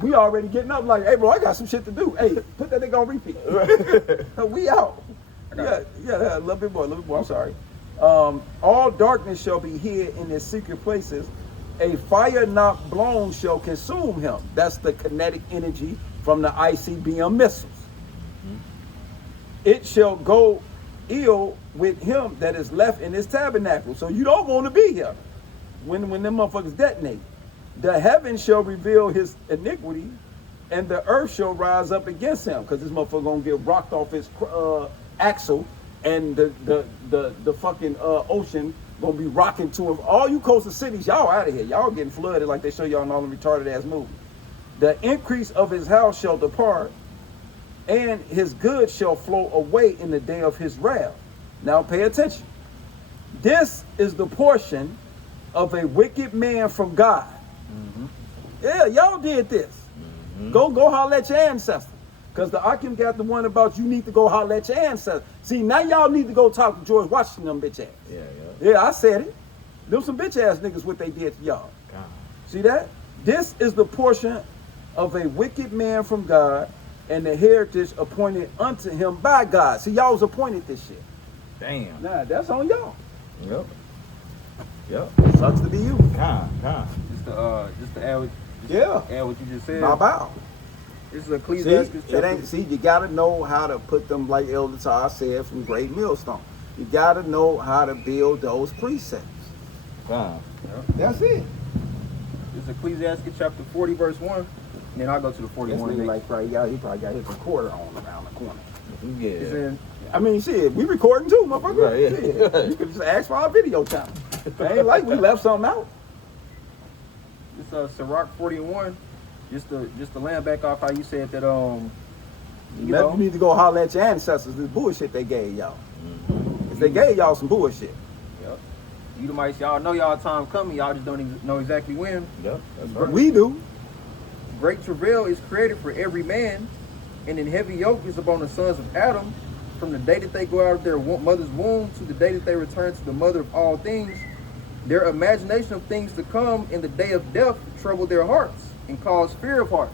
We already getting up like, hey, bro, I got some shit to do. Hey, put that nigga on repeat. We out. Yeah, little bit more, I'm sorry. All darkness shall be hid in his secret places. A fire not blown shall consume him. That's the kinetic energy from the ICBM missiles. It shall go ill with him that is left in his tabernacle. So you don't want to be here when them motherfuckers detonate. The heavens shall reveal his iniquity, and the earth shall rise up against him, because this motherfucker gonna get rocked off his axle, and the fucking ocean gonna be rocking to him. All you coastal cities, y'all out of here. Y'all getting flooded like they show y'all in all the retarded ass movies. The increase of his house shall depart, and his goods shall flow away in the day of his wrath. Now pay attention. This is the portion of a wicked man from God. Yeah, y'all did this. Go holler at your ancestors. Because the Akim got the one about you need to go holler at your ancestors. See, now y'all need to go talk to George Washington, them bitch ass. Yeah, I said it. Them some bitch ass niggas what they did to y'all. God. See that? This is the portion of a wicked man from God, and the heritage appointed unto him by God. See, y'all was appointed this shit. Damn. Nah, that's on y'all. Yep. Sucks to be you. God. Just to add what, add what you just said. My bow. This is See, Ecclesiastes chapter. you gotta know how to put them, like Elder Tar said, from Great Millstone. You gotta know how to build those precepts. God. That's it. This is Ecclesiastes chapter 40, verse 1. And then I'll go to the 41. This nigga he probably got his recorder on around the corner. It's Yeah. in, I mean, shit, we recording too, motherfucker. Right, yeah. Yeah. You can just ask for our video channel. It ain't like we left something out. it's Sirach 41. Just to land back off how you said that You need to go holler at your ancestors. This bullshit they gave y'all. If they gave y'all some bullshit. Yep. Edomites, y'all know y'all time coming. Y'all just don't even know exactly when. Yep. That's But right. we do. Great travail is created for every man, and in heavy yoke is upon the sons of Adam, from the day that they go out of their mother's womb to the day that they return to the mother of all things. Their imagination of things to come in the day of death trouble their hearts and cause fear of heart.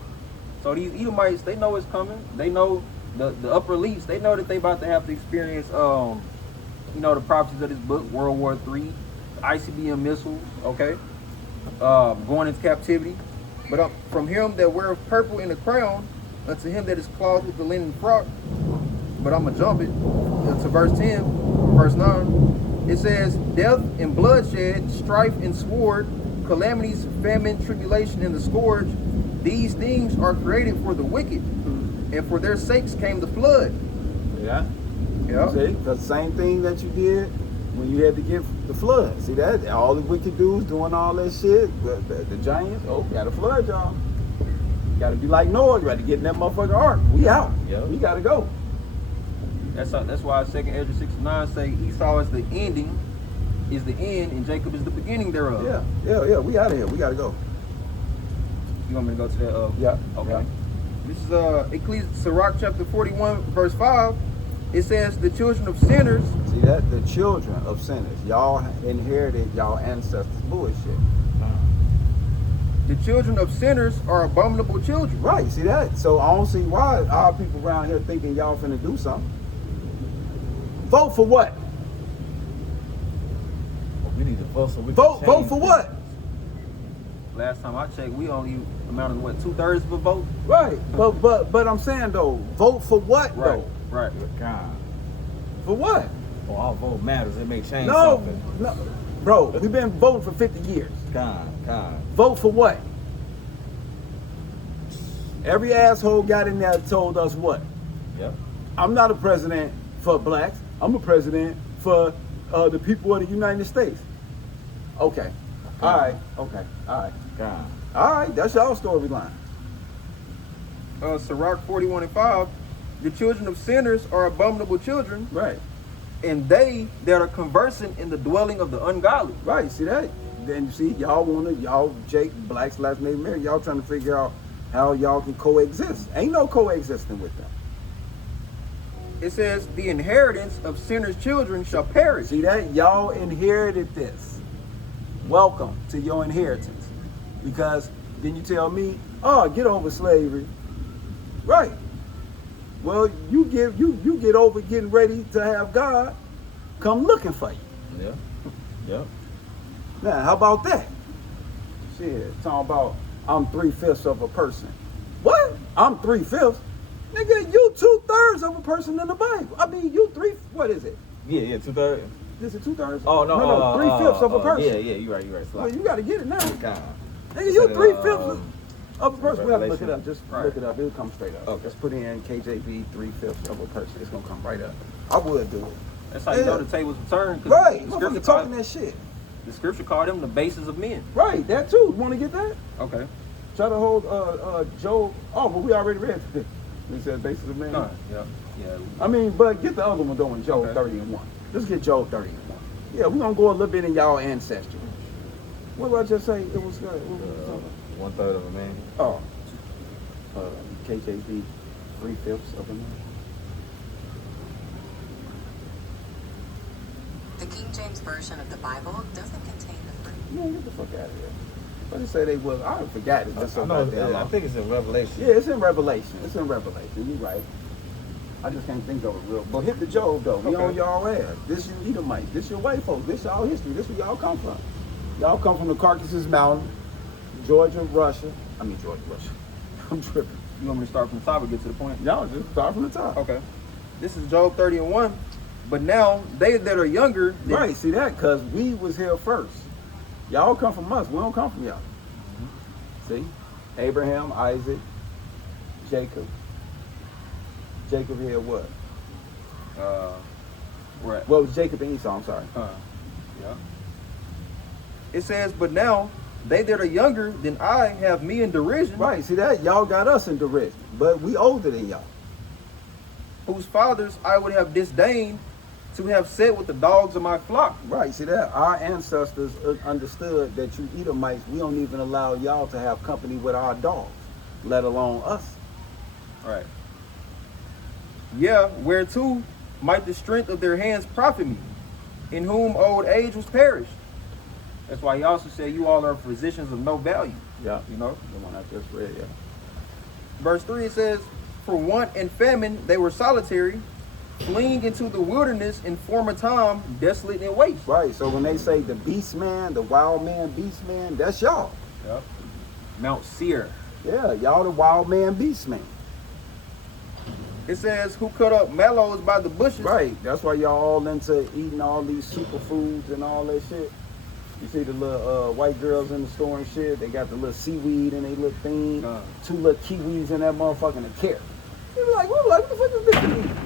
So these Edomites, they know it's coming. They know the upper elites. They know that they about to have to experience, the prophecies of this book, World War III, ICBM missiles, okay, going into captivity. But from him that weareth purple in the crown, unto him that is clothed with the linen frock. But I'm gonna jump it to verse 10, verse 9. It says, death and bloodshed, strife and sword, calamities, famine, tribulation, and the scourge. These things are created for the wicked, and for their sakes came the flood. Yeah. Yeah. See, the same thing that you did when you had to get the flood. See that? All the wicked dudes doing all that shit. The giants, got a flood, y'all. Got to be like Noah. You got to get in that motherfucking ark. We out. Yeah. We got to go. That's why 2nd Ezra 6:9 say Esau is the ending, is the end, and Jacob is the beginning thereof. Yeah. We out of here. We got to go. You want me to go to that? Yeah. Okay. Yeah. This is Ecclesiastes, Sirach chapter 41, verse 5. It says, the children of sinners. See that? The children of sinners. Y'all inherited y'all ancestors' bullshit. The children of sinners are abominable children. Right. See that? So I don't see why our people around here thinking y'all finna do something. Vote for what? We need to vote so we can Vote change for things. what? Last time I checked, we only amounted to what, 2/3 of a vote? Right. But I'm saying though, vote for what though? Right. God. For what? Well, our vote matters. It may change No, something. no, bro. We've been voting for 50 years. God. Vote for what? Every asshole got in there and told us what? Yep. I'm not a president for blacks. I'm a president for the people of the United States. Okay. All right. Okay. All right. God. All right. That's y'all storyline. Sirach 41 and 5. The children of sinners are abominable children, Right. and they that are conversant in the dwelling of the ungodly. Right. See that? Then you see, y'all Jake, blacks, last name Mary, y'all trying to figure out how y'all can coexist. Ain't no coexisting with them. It says, the inheritance of sinners' children shall perish. See that? Y'all inherited this. Welcome to your inheritance. Because then you tell me, oh, get over slavery. Right. Well, you get over getting ready to have God come looking for you. Yep. Now, how about that? Shit, talking about I'm 3/5 of a person. What? I'm 3/5? Nigga, you 2/3 of a person in the Bible. I mean, you what is it? Yeah, 2/3. This is 2/3? Oh no, No, 3/5 of a person. Yeah, you're right. Well, you gotta get it now. God. Nigga, you 3/5. Of a person, we have to look it Revelation. up. Just Right. look it up. It'll come straight up. Okay. Just put in KJV 3/5 of a person. It's gonna come right up. I would do it. That's how you know the tables will turn. 'Cause Right. The scripture, Motherfucker talking called, that shit. the scripture called them the bases of men. Right. That too. Want to get that? Okay. Try to hold Job. Oh, but we already read it. We said basis of man. Yeah. I mean, but get the other one though in Job Okay. 30:1. Let's get Job 30:1. Yeah, we're gonna go a little bit in y'all ancestry. What did I just say? It was good. 1/3 of a man. Oh, KJV 3/5 of a man. The King James Version of the Bible doesn't contain the fruit. Man, get the fuck out of here. What did it say they was? I forgot it. That's so I know. goddamn I long. think it's in Revelation. Yeah, it's in Revelation. It's in Revelation. You're right. I just can't think of it real. But hit the Job though. We Okay. on y'all ass. This you Edomite. This your white folks. This y'all history. This where y'all come from. Y'all come from the Caucasus Mountain, Georgia, Russia. Georgia, Russia. I'm tripping. You want me to start from the top or get to the point? Y'all just start from the top. Okay. This is Job 30:1. But now they that are younger, Right. See that? Cause we was here first. Y'all come from us. We don't come from y'all. See, Abraham, Isaac, Jacob. Jacob here what? Right. Well, it was Jacob and Esau. I'm sorry. Yeah. It says, but now they that are younger than I have me in derision, Right. See that? Y'all got us in derision, but we older than y'all. whose fathers I would have disdained to have set with the dogs of my flock. Right. See that? Our ancestors understood that you Edomites, we don't even allow y'all to have company with our dogs, let alone us. Right. Yeah, whereto might the strength of their hands profit me, in whom old age was perished. That's why he also said you all are physicians of no value. Yeah. You know? The one I just read. Yeah. Verse 3 it says, for want and famine they were solitary, fleeing into the wilderness in former time, desolate and waste. Right. So when they say the beast man, the wild man, beast man, that's y'all. Yep. Mount Seir. Yeah, y'all the wild man, beast man. It says, who cut up mallows by the bushes. Right. That's why y'all all into eating all these superfoods and all that shit. You see the little white girls in the store and shit. They got the little seaweed in their little thing. 2 little kiwis in that motherfucker and a carrot. You be like, what the fuck is this thing?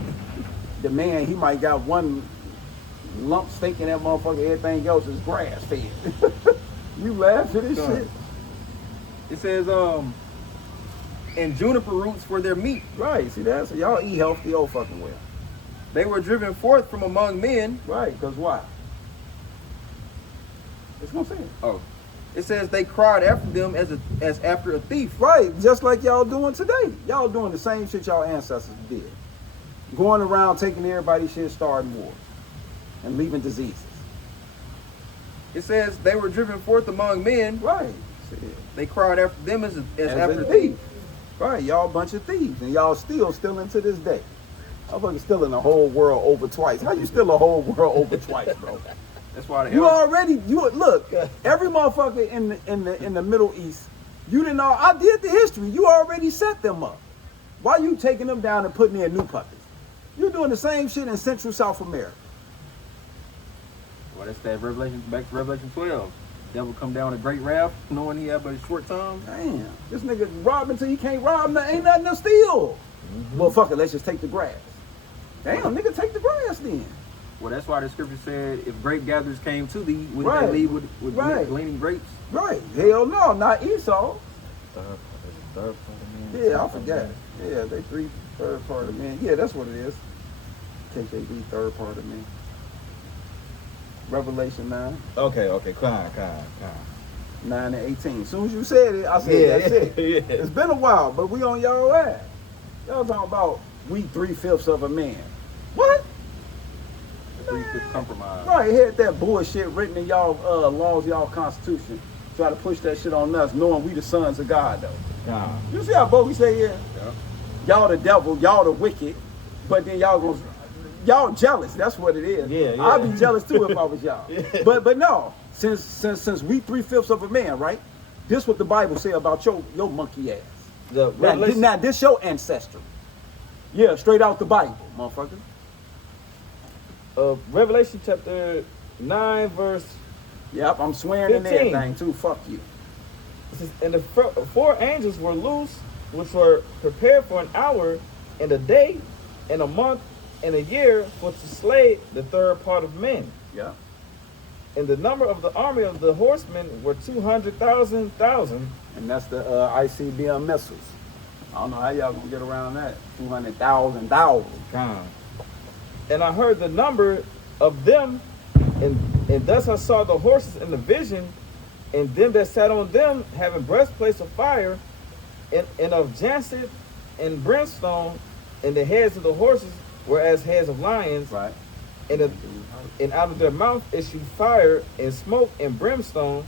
The man, he might got 1 lump steak in that motherfucker. Everything else is grass fed. You laugh at this shit. It says, and juniper roots for their meat. Right. See that? So y'all eat healthy old fucking well. They were driven forth from among men. Right. Because why? It's gonna say it. Oh. It says they cried after them as after a thief. Right, just like y'all doing today. Y'all doing the same shit y'all ancestors did. Going around taking everybody's shit, starting wars, and leaving diseases. It says they were driven forth among men. Right. They cried after them as after a a thief. Right, y'all a bunch of thieves, and y'all still into this day. I'm fucking stealing the whole world over twice. How you steal the whole world over twice, bro? That's why the You already look. Every motherfucker in the Middle East, you didn't know. I did the history. You already set them up. Why you taking them down and putting in new puppets? You're doing the same shit in Central South America. Well, that's that Revelation, back to Revelation 12. Devil come down a great wrath, knowing he had but a short time. Damn, this nigga robbing till he can't rob. Ain't nothing to steal. Well, fuck it. Let's just take the grass. Damn, nigga, take the grass then. Well, that's why the scripture said, if grape gatherers came to thee, would Right. they leave with Right. gleaning grapes? Right. Hell no, not Esau. Third part of man. Yeah, I forgot. Yeah, they 3/3 part of man. Yeah, that's what it is. KJV 3rd part of man. Revelation 9, Okay, come on. 9 and 18. As soon as you said it, I said that's it. Yeah. It's been a while, but we on y'all ass. Y'all talking about we 3/5 of a man. What? Three-fifth compromise. Right, had that bullshit written in y'all laws, y'all constitution. Try to push that shit on us, knowing we the sons of God though. Nah. You see how Bogey say yeah? Yeah. Y'all the devil, y'all the wicked, but then y'all jealous. That's what it is. Yeah. I'd be jealous too if I was y'all. Yeah. But no, since we 3/5 of a man, right? This what the Bible say about your monkey ass. The Revelation, Now this your ancestry. Yeah, straight out the Bible, motherfucker. Revelation chapter 9 verse. Yep, I'm swearing in 15. everything too. Fuck you. It says, and the four angels were loose, which were prepared for an hour, and a day, and a month, and a year, for to slay the third part of men. Yeah. And the number of the army of the horsemen were 200,000. And that's the ICBM missiles. I don't know how y'all gonna get around that. 200,000. God. And I heard the number of them, and thus I saw the horses in the vision, and them that sat on them having breastplates of fire, and of jacinth and brimstone, and the heads of the horses were as heads of lions, Right. and out of their mouth issued fire and smoke and brimstone.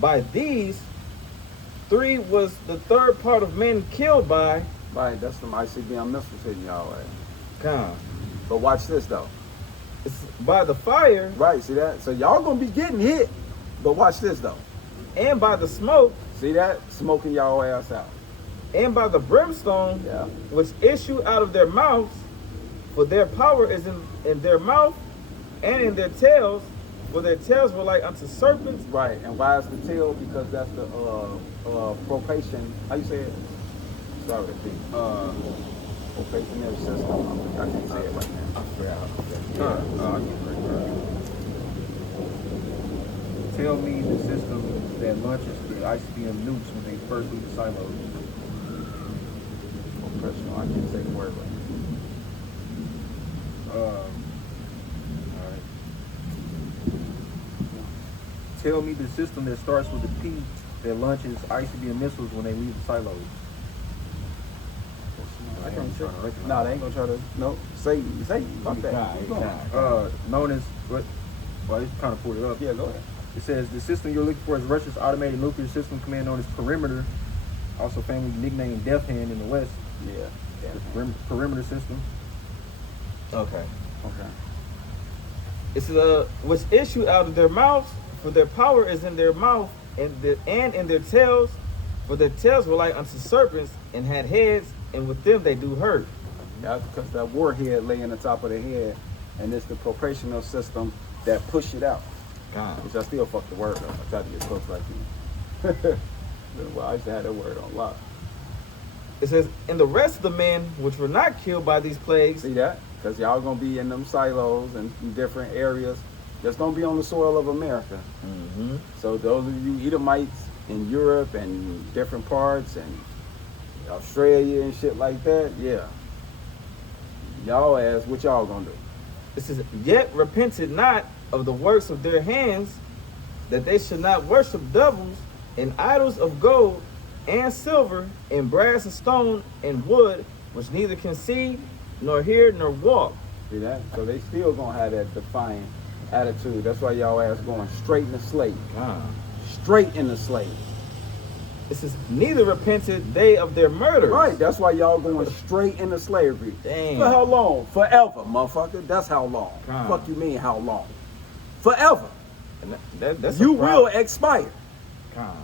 By these three was the third part of men killed by. Right, that's some ICBM missiles hitting y'all ass. God. But watch this though. It's by the fire Right, see that? So y'all gonna be getting hit. But watch this though. and by the smoke See that? Smoking y'all ass out. and by the brimstone Yeah. which issue out of their mouths, for their power is in their mouth and in their tails, for their tails were like unto serpents. Right, and why is the tail? Because that's the propulsion. How you say it? Sorry, propulsionary system. I can't say it right now. Tell me the system that launches the ICBM nukes when they first leave the silos. Propulsion. I can't say the word right All right. Tell me the system that starts with a P that launches ICBM missiles when they leave the silos. I can't say. No, they ain't gonna try to. No, say, fuck that. Keep going. Known as what? Well, it's kind of pulled it up. Yeah, go ahead. It says the system you're looking for is Russia's automated nuclear system command known as Perimeter, also family nicknamed Death Hand in the West. Yeah. The Perimeter system. Okay. Okay. It says which issue out of their mouths, for their power is in their mouth and in their tails, for their tails were like unto serpents and had heads, and with them they do hurt. That's because that warhead lay in the top of the head, and it's the propulsional system that push it out. God. Which I still fuck the word up. I tried to get close like you. Well, I used to have that word on lock. It says, and the rest of the men which were not killed by these plagues, See that? Because y'all gonna be in them silos and in different areas. That's gonna be on the soil of America. mm-hmm. So those of you Edomites in Europe and different parts and Australia and shit like that, yeah. Y'all ask what y'all gonna do. It says, yet repented not of the works of their hands, that they should not worship devils and idols of gold and silver and brass and stone and wood, which neither can see nor hear nor walk. See that? So they still gonna have that defiant attitude. That's why y'all ass going straight in the slave. God. Straight in the slave. It says, neither repented they of their murders. Right, that's why y'all going straight into slavery. Damn. For how long? Forever, motherfucker. That's how long. God. Fuck you mean how long? Forever. And that's You a proud, will expire. God.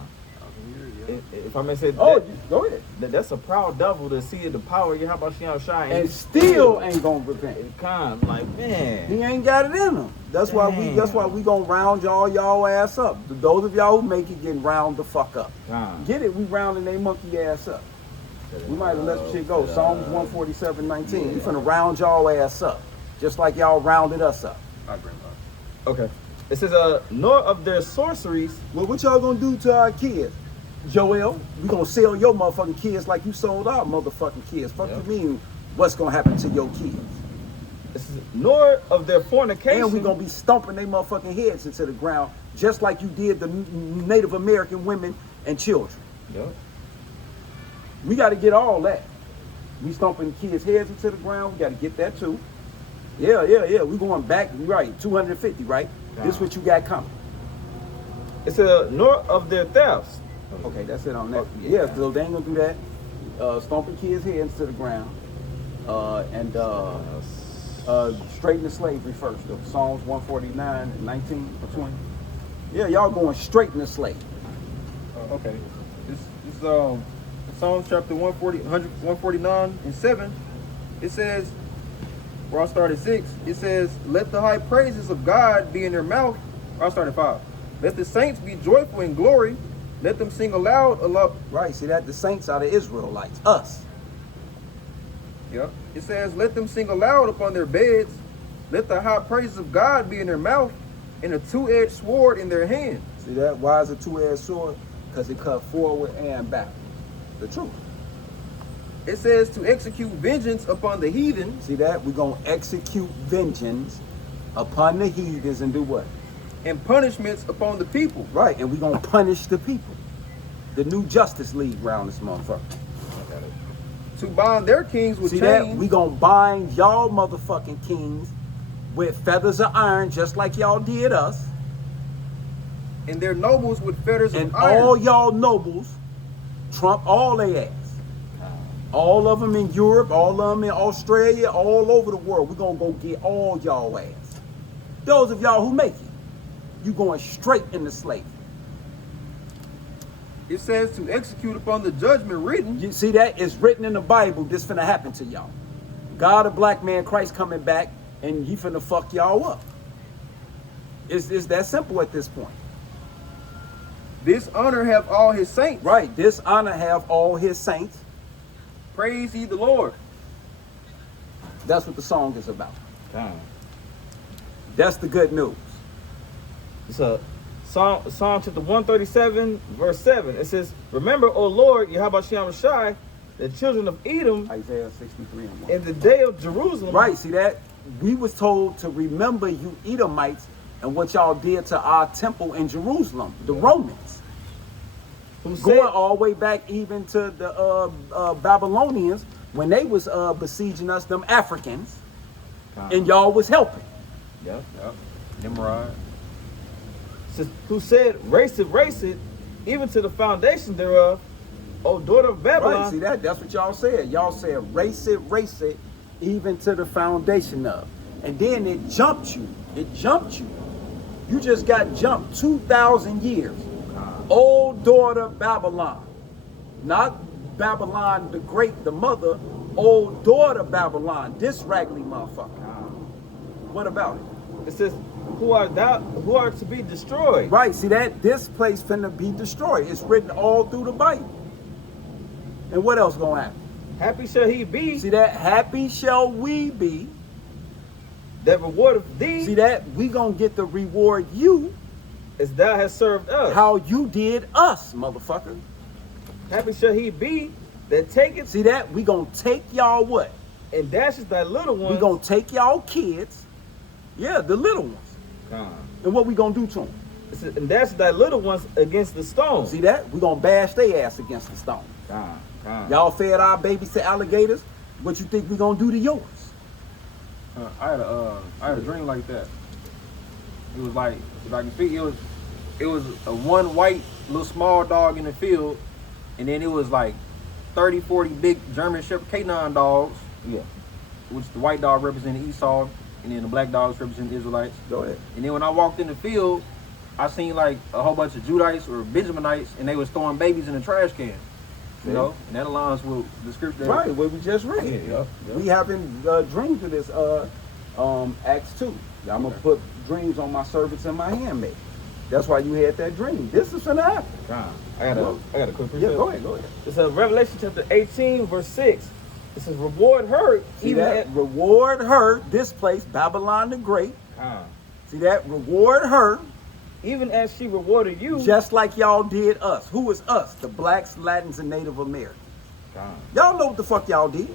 If I may say, Oh, that, go ahead. that's a proud devil to see the power. How about she outshine? And still ain't gonna repent. Kind like, man. He ain't got it in him. That's why we gonna round y'all ass up. Those of y'all who make it getting round the fuck up. God. Get it? We rounding they monkey ass up. We might have let the shit go. Psalms 147:19. We finna round y'all ass up, just like y'all rounded us up. I bring up. Okay. It says, nor of their sorceries. Well, what y'all gonna do to our kids? Joel, we gonna sell your motherfucking kids like you sold our motherfucking kids. Fuck Yep. you mean, what's gonna happen to your kids? It says, nor of their fornication. And we gonna be stomping their motherfucking heads into the ground, just like you did the Native American women and children. Yep. We gotta get all that. We stomping kids' heads into the ground, we gotta get that too. Yeah. We going back, right, 250, right? This what you got coming. It says, nor of their thefts. Okay, that's it on that. Yeah, so they ain't gonna do that. Stomping kids' heads to the ground. And straight into slavery first. Though. Psalms 149, 19 or 20. Yeah, y'all going straight into slavery. Okay. This Psalms chapter 149 and 7. It says, where I start at 6, it says, let the high praises of God be in their mouth. Or I start at 5. Let the saints be joyful in glory. Let them sing aloud. Right, see that? The saints are the Israelites, us. Yep. It says, let them sing aloud upon their beds. Let the high praises of God be in their mouth and a two-edged sword in their hand. See that? Why is a two-edged sword? Because it cut forward and back. The truth. It says to execute vengeance upon the heathen. See that? We're going to execute vengeance upon the heathens and do what? And punishments upon the people. Right, and we're going to punish the people. The new Justice League round this motherfucker. To bind their kings with See chains. that? We going to bind y'all motherfucking kings with feathers of iron just like y'all did us. And their nobles with fetters And of iron. all y'all nobles trump all their ass. All of them in Europe, all of them in Australia, all over the world. We're going to go get all y'all ass. Those of y'all who make it, you going straight into slavery. It says to execute upon the judgment written. You see that? It's written in the Bible. This finna happen to y'all. God, a black man, Christ coming back, and he finna fuck y'all up. It's that simple at this point. This honor have all his saints. Right. This honor have all his saints. Praise ye the Lord. That's what the song is about. God. That's the good news. It's a Psalm chapter 137, verse 7. It says, remember, O Lord, Yahweh Shem Shai, the children of Edom, Isaiah 63 and 1. in the day of Jerusalem. Right, see that? We was told to remember you Edomites and what y'all did to our temple in Jerusalem, the Romans. Who said, Going all the way back even to the Babylonians when they was besieging us, them Africans, and y'all was helping. yeah. Nimrod. Who said, race it, even to the foundation thereof, O daughter of Babylon. Right, see that? That's what y'all said. Y'all said, race it, even to the foundation of. And then it jumped you. It jumped you. You just got jumped 2,000 years. Old daughter Babylon. Not Babylon the great, the mother. Old daughter Babylon. This raggedy motherfucker. What about it? It says, who are to be destroyed. Right, see that? This place finna be destroyed. It's written all through the Bible. And what else gonna happen? Happy shall he be See that? Happy shall we be. that rewardeth thee See that? We gonna get the reward you as thou hast served us. how you did us, motherfucker. Happy shall he be that taketh See that? We gonna take y'all what? and dashes thy little ones. We gonna take y'all kids. Yeah, the little ones. And what we gonna do to them? It says, and dashes thy little ones against the stone. See that? We gonna bash their ass against the stone. Y'all fed our babies to alligators. What you think we gonna do to yours? I had a dream like that. It was like, if I can figure, it was a one white little small dog in the field, and then it was like 30, 40 big German Shepherd canine dogs. Yeah. Which the white dog represented Esau, and then the black dogs represented the Israelites. Go ahead. And then when I walked in the field, I seen like a whole bunch of Judites or Benjaminites, and they was throwing babies in the trash can. You know, and that aligns with the scripture. Right, what we just read. Yeah. We having dreams of this Acts 2. I'm gonna put dreams on my servants and my handmaid. That's why you had that dream. This is gonna happen. I got a quick Yeah, precept. go ahead. It's Revelation chapter 18, verse 6. It says, reward her See even that? Reward her, this place, Babylon the Great. See that? Reward her even as she rewarded you. just like y'all did us. Who is us? The blacks, Latins, and Native Americans. Y'all know what the fuck y'all did.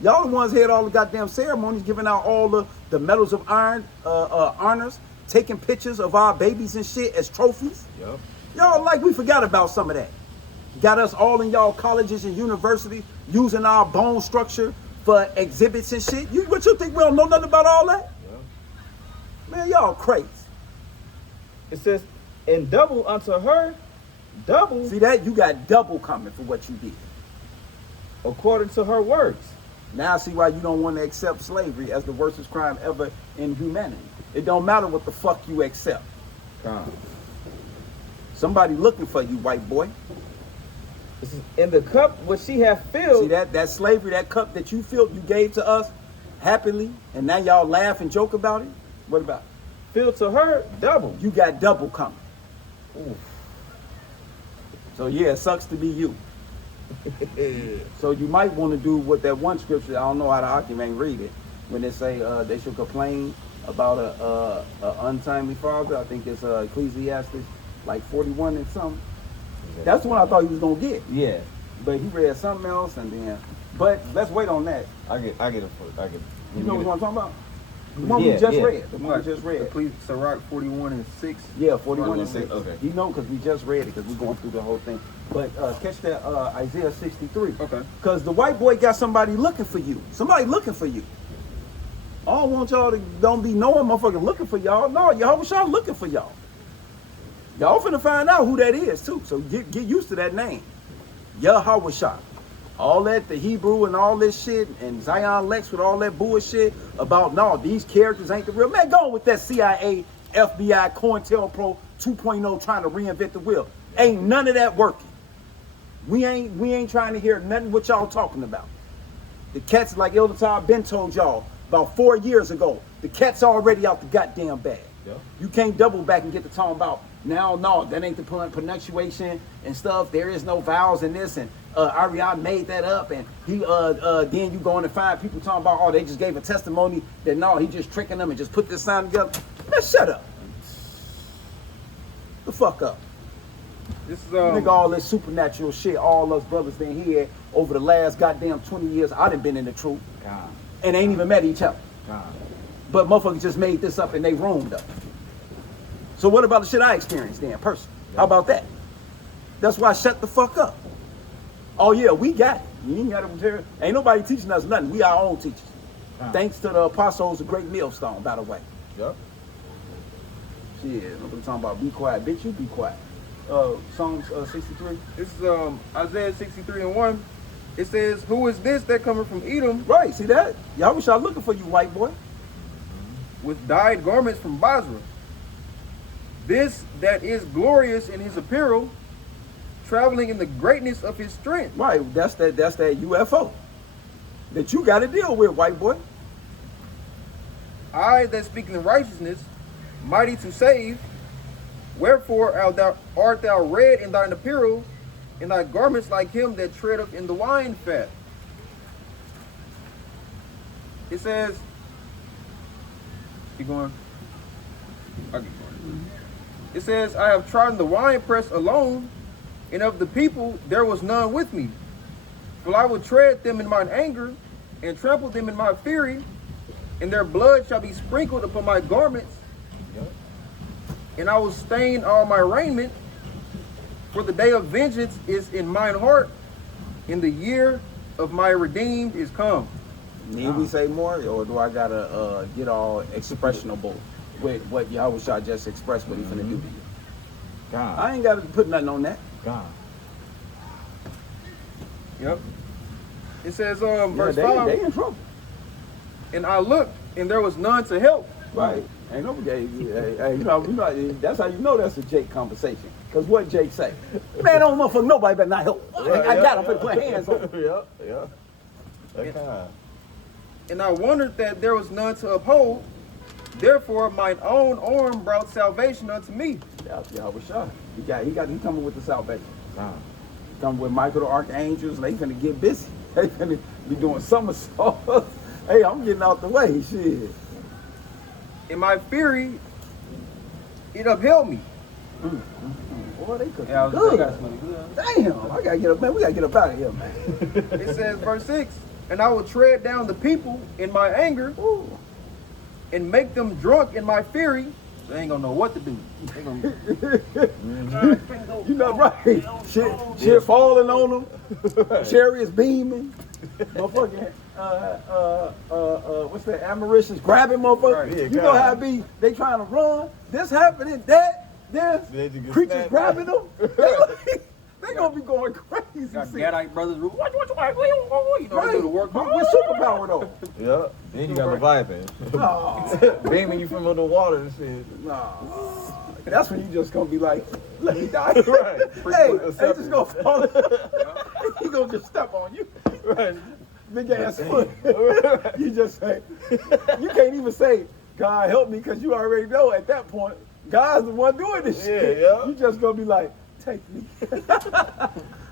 Y'all the ones had all the goddamn ceremonies, giving out all the medals of iron, honors, taking pictures of our babies and shit as trophies. Yep. Y'all like we forgot about some of that. Got us all in y'all colleges and universities using our bone structure for exhibits and shit. What you think we don't know nothing about all that? Yeah. Man, y'all crazy. It says, and double unto her, double See that? You got double coming for what you did. according to her works. Now I see why you don't want to accept slavery as the worstest crime ever in humanity. It don't matter what the fuck you accept. Somebody looking for you, white boy. This is in the cup which she hath filled. See that slavery, that cup that you filled, you gave to us happily, and now y'all laugh and joke about it? What about it? Filled to her double. You got double coming. Ooh. So yeah, it sucks to be you. So you might want to do what that one scripture, I don't know how to document read it, when they say they should complain about a untimely father. I think it's Ecclesiastes like 41 and something. That's the one I thought he was gonna get. Yeah. But he read something else and then. But let's wait on that. I get it. You know what I'm talking about? The one we just read. The one we just read. Sirach 41 and 6. Yeah, 41 and 6. Okay. You know, because we just read it, because we're going through the whole thing. But catch that Isaiah 63. Okay. Because the white boy got somebody looking for you. Somebody looking for you. I don't want y'all to don't be knowing motherfucking looking for y'all. No, y'all looking for y'all. Y'all finna find out who that is too. So get used to that name. Yahweh. All that, the Hebrew and all this shit, and Zion Lex with all that bullshit about, no, these characters ain't the real. Man, go on with that CIA, FBI, COINTELPRO 2.0 trying to reinvent the wheel. Ain't none of that working. We ain't trying to hear nothing what y'all talking about. The cats, like Elder Todd Ben told y'all about 4 years ago, the cat's already out the goddamn bag. Yeah. You can't double back and get the talking about, now, no, that ain't the pronunciation and stuff. There is no vowels in this, and Ariana made that up, and he then you go on and find people talking about, oh, they just gave a testimony that no, he just tricking them and just put this sound together. Man, shut up. The fuck up. This is Nigga, all this supernatural shit, all us brothers been here over the last goddamn 20 years. I done been in the truth. God. And ain't even met each other. God. But motherfuckers just made this up and they roomed up. So what about the shit I experienced then, personally? How about that? That's why shut the fuck up. Oh yeah, we got it. You ain't got it. Ain't nobody teaching us nothing. We our own teachers. Thanks to the apostles, a great millstone, by the way. Yep. Shit, nobody talking about be quiet. Bitch, you be quiet. Psalms 63. This is Isaiah 63 and 1. It says, "Who is this that cometh from Edom Right, see that? Y'all wish I was looking for you, white boy. with dyed garments from Basra? This that is glorious in his apparel, traveling in the greatness of his strength." Right, that's that UFO that you got to deal with, white boy. I that speak in righteousness, mighty to save. Wherefore art thou red in thine apparel, and thy garments like him that treadeth in the wine fat. It says, keep going. I'll keep going. It says, I have trodden the winepress alone, and of the people there was none with me. For I will tread them in mine anger, and trample them in my fury, and their blood shall be sprinkled upon my garments, and I will stain all my raiment, for the day of vengeance is in mine heart, and the year of my redeemed is come. Need we say more, or do I gotta get all expressionable with what Yahweh Shah just expressed what he finna do to you? God. I ain't gotta put nothing on that. God. Yep. It says, verse Yeah, 5, they in trouble. and I looked, and there was none to help. Right. Ain't no hey, you know, that's how you know that's a Jake conversation. Cause what Jake say? Man, don't motherfucker nobody better not help. I got him to put hands on him. Yeah. That kind. And I wondered that there was none to uphold. Therefore, mine own arm brought salvation unto me. Yeah, Yahweh Shah. He coming with the salvation. God. Come with Michael the Archangels, and they finna get busy. They finna be doing somersaults. Hey, I'm getting out the way, shit. In my fury, it upheld me. Boy, they cooking Yeah, good. got somebody good. Damn, I gotta get up, man. We gotta get up out of here, man. It says, verse 6, and I will tread down the people in my anger, Ooh. and make them drunk in my fury. They ain't gonna know what to do. They gonna... You know, right? Shit falling on them. Chariots beaming. Motherfucking, what's that? Amaricious grabbing, motherfucker. Right. Yeah, You know how it be? They trying to run. This happening. This. They just get Creatures snapped. grabbing them. They gonna be going crazy. Got see. Gadite brothers. You know, they do the work. With superpower though. Yeah. Then you got Leviathan. No, Beaming you from under the water and shit. no. That's when you just gonna be like, let me die. Right. Hey, they just gonna fall. He gonna just step on you. Right. Big ass foot. You just say, you can't even say, God help me, because you already know at that point, God's the one doing this shit. Yeah. You just gonna be like, take me.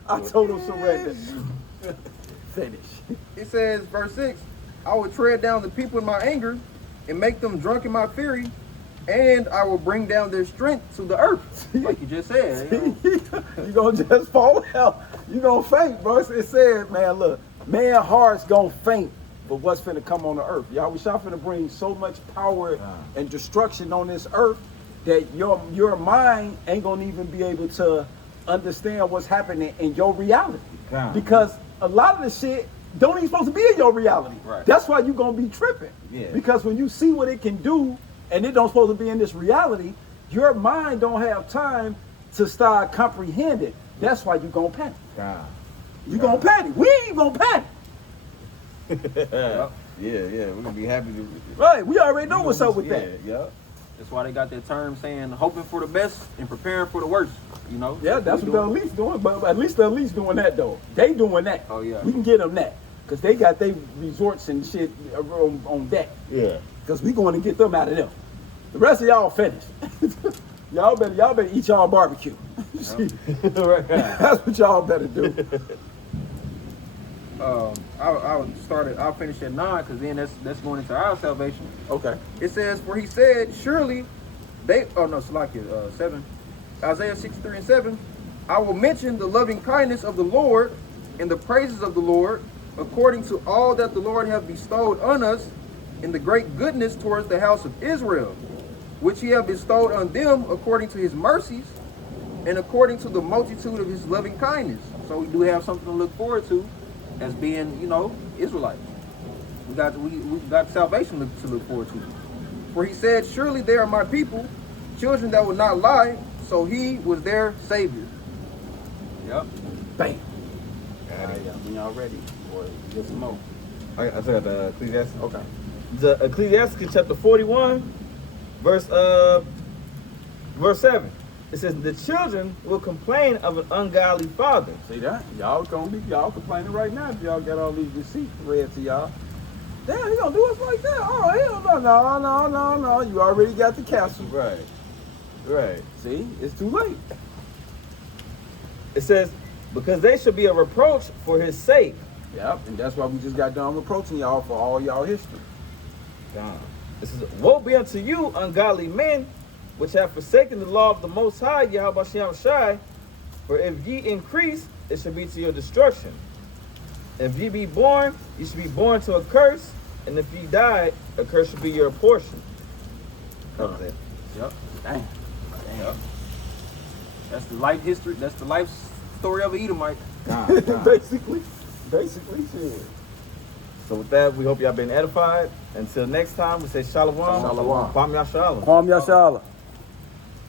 I told him surrender. Finish. It says, verse 6, I will tread down the people in my anger and make them drunk in my fury, and I will bring down their strength to the earth. Like you just said. You know? You gonna just fall out. You gonna faint, bro. It said, man, look, man heart's gonna faint for what's finna come on the earth. Y'all, we y'all finna bring so much power and destruction on this earth that your mind ain't gonna even be able to understand what's happening in your reality. Because a lot of the shit don't even supposed to be in your reality. Right. That's why you gonna be tripping. Yeah. Because when you see what it can do and it don't supposed to be in this reality, your mind don't have time to start comprehending. That's why you gonna panic. You gonna panic. We ain't gonna panic. Yeah, we're gonna be happy to. Right, we already know what's up with that. Yeah. That's why they got that term saying hoping for the best and preparing for the worst. You know? Yeah, that's what the elites doing. But at least the elites doing that though. They doing that. Oh, yeah. We can get them that. Because they got their resorts and shit on deck. Yeah. Because we going to get them out of them. The rest of y'all finished. y'all better eat y'all barbecue. Right. That's what y'all better do. I'll finish at 9 because then that's going into our salvation. Okay. It says, for he said, surely they, Salakia, 7, Isaiah 63 and 7, I will mention the loving kindness of the Lord and the praises of the Lord, according to all that the Lord hath bestowed on us in the great goodness towards the house of Israel, which he hath bestowed on them according to his mercies and according to the multitude of his loving kindness. So we do have something to look forward to as being, Israelites. We got salvation to look forward to. For he said, surely they are my people, children that would not lie, so he was their savior. Yep. Bam. When y'all ready, or get some more. I got the Ecclesiastes. Okay. The Ecclesiastes chapter 41, verse 7. It says, the children will complain of an ungodly father. See that? Y'all complaining right now if y'all got all these receipts read to y'all. Damn, he gonna do us like that? Oh, hell no. You already got the castle. Right. See, it's too late. It says, because they should be a reproach for his sake. Yep, and that's why we just got done reproaching y'all for all y'all history. It says, woe be unto you, ungodly men, which have forsaken the law of the Most High, Yahweh Shem Shai. For if ye increase, it shall be to your destruction. If ye be born, ye should be born to a curse, and if ye die, a curse shall be your portion. Covers it. Yep. Damn. Yep. That's the life history. That's the life story of an Edomite. Basically, shit. So with that, we hope y'all been edified. Until next time, we say shalom. Shalom. Kwam Yashalom. Kwam Yashala.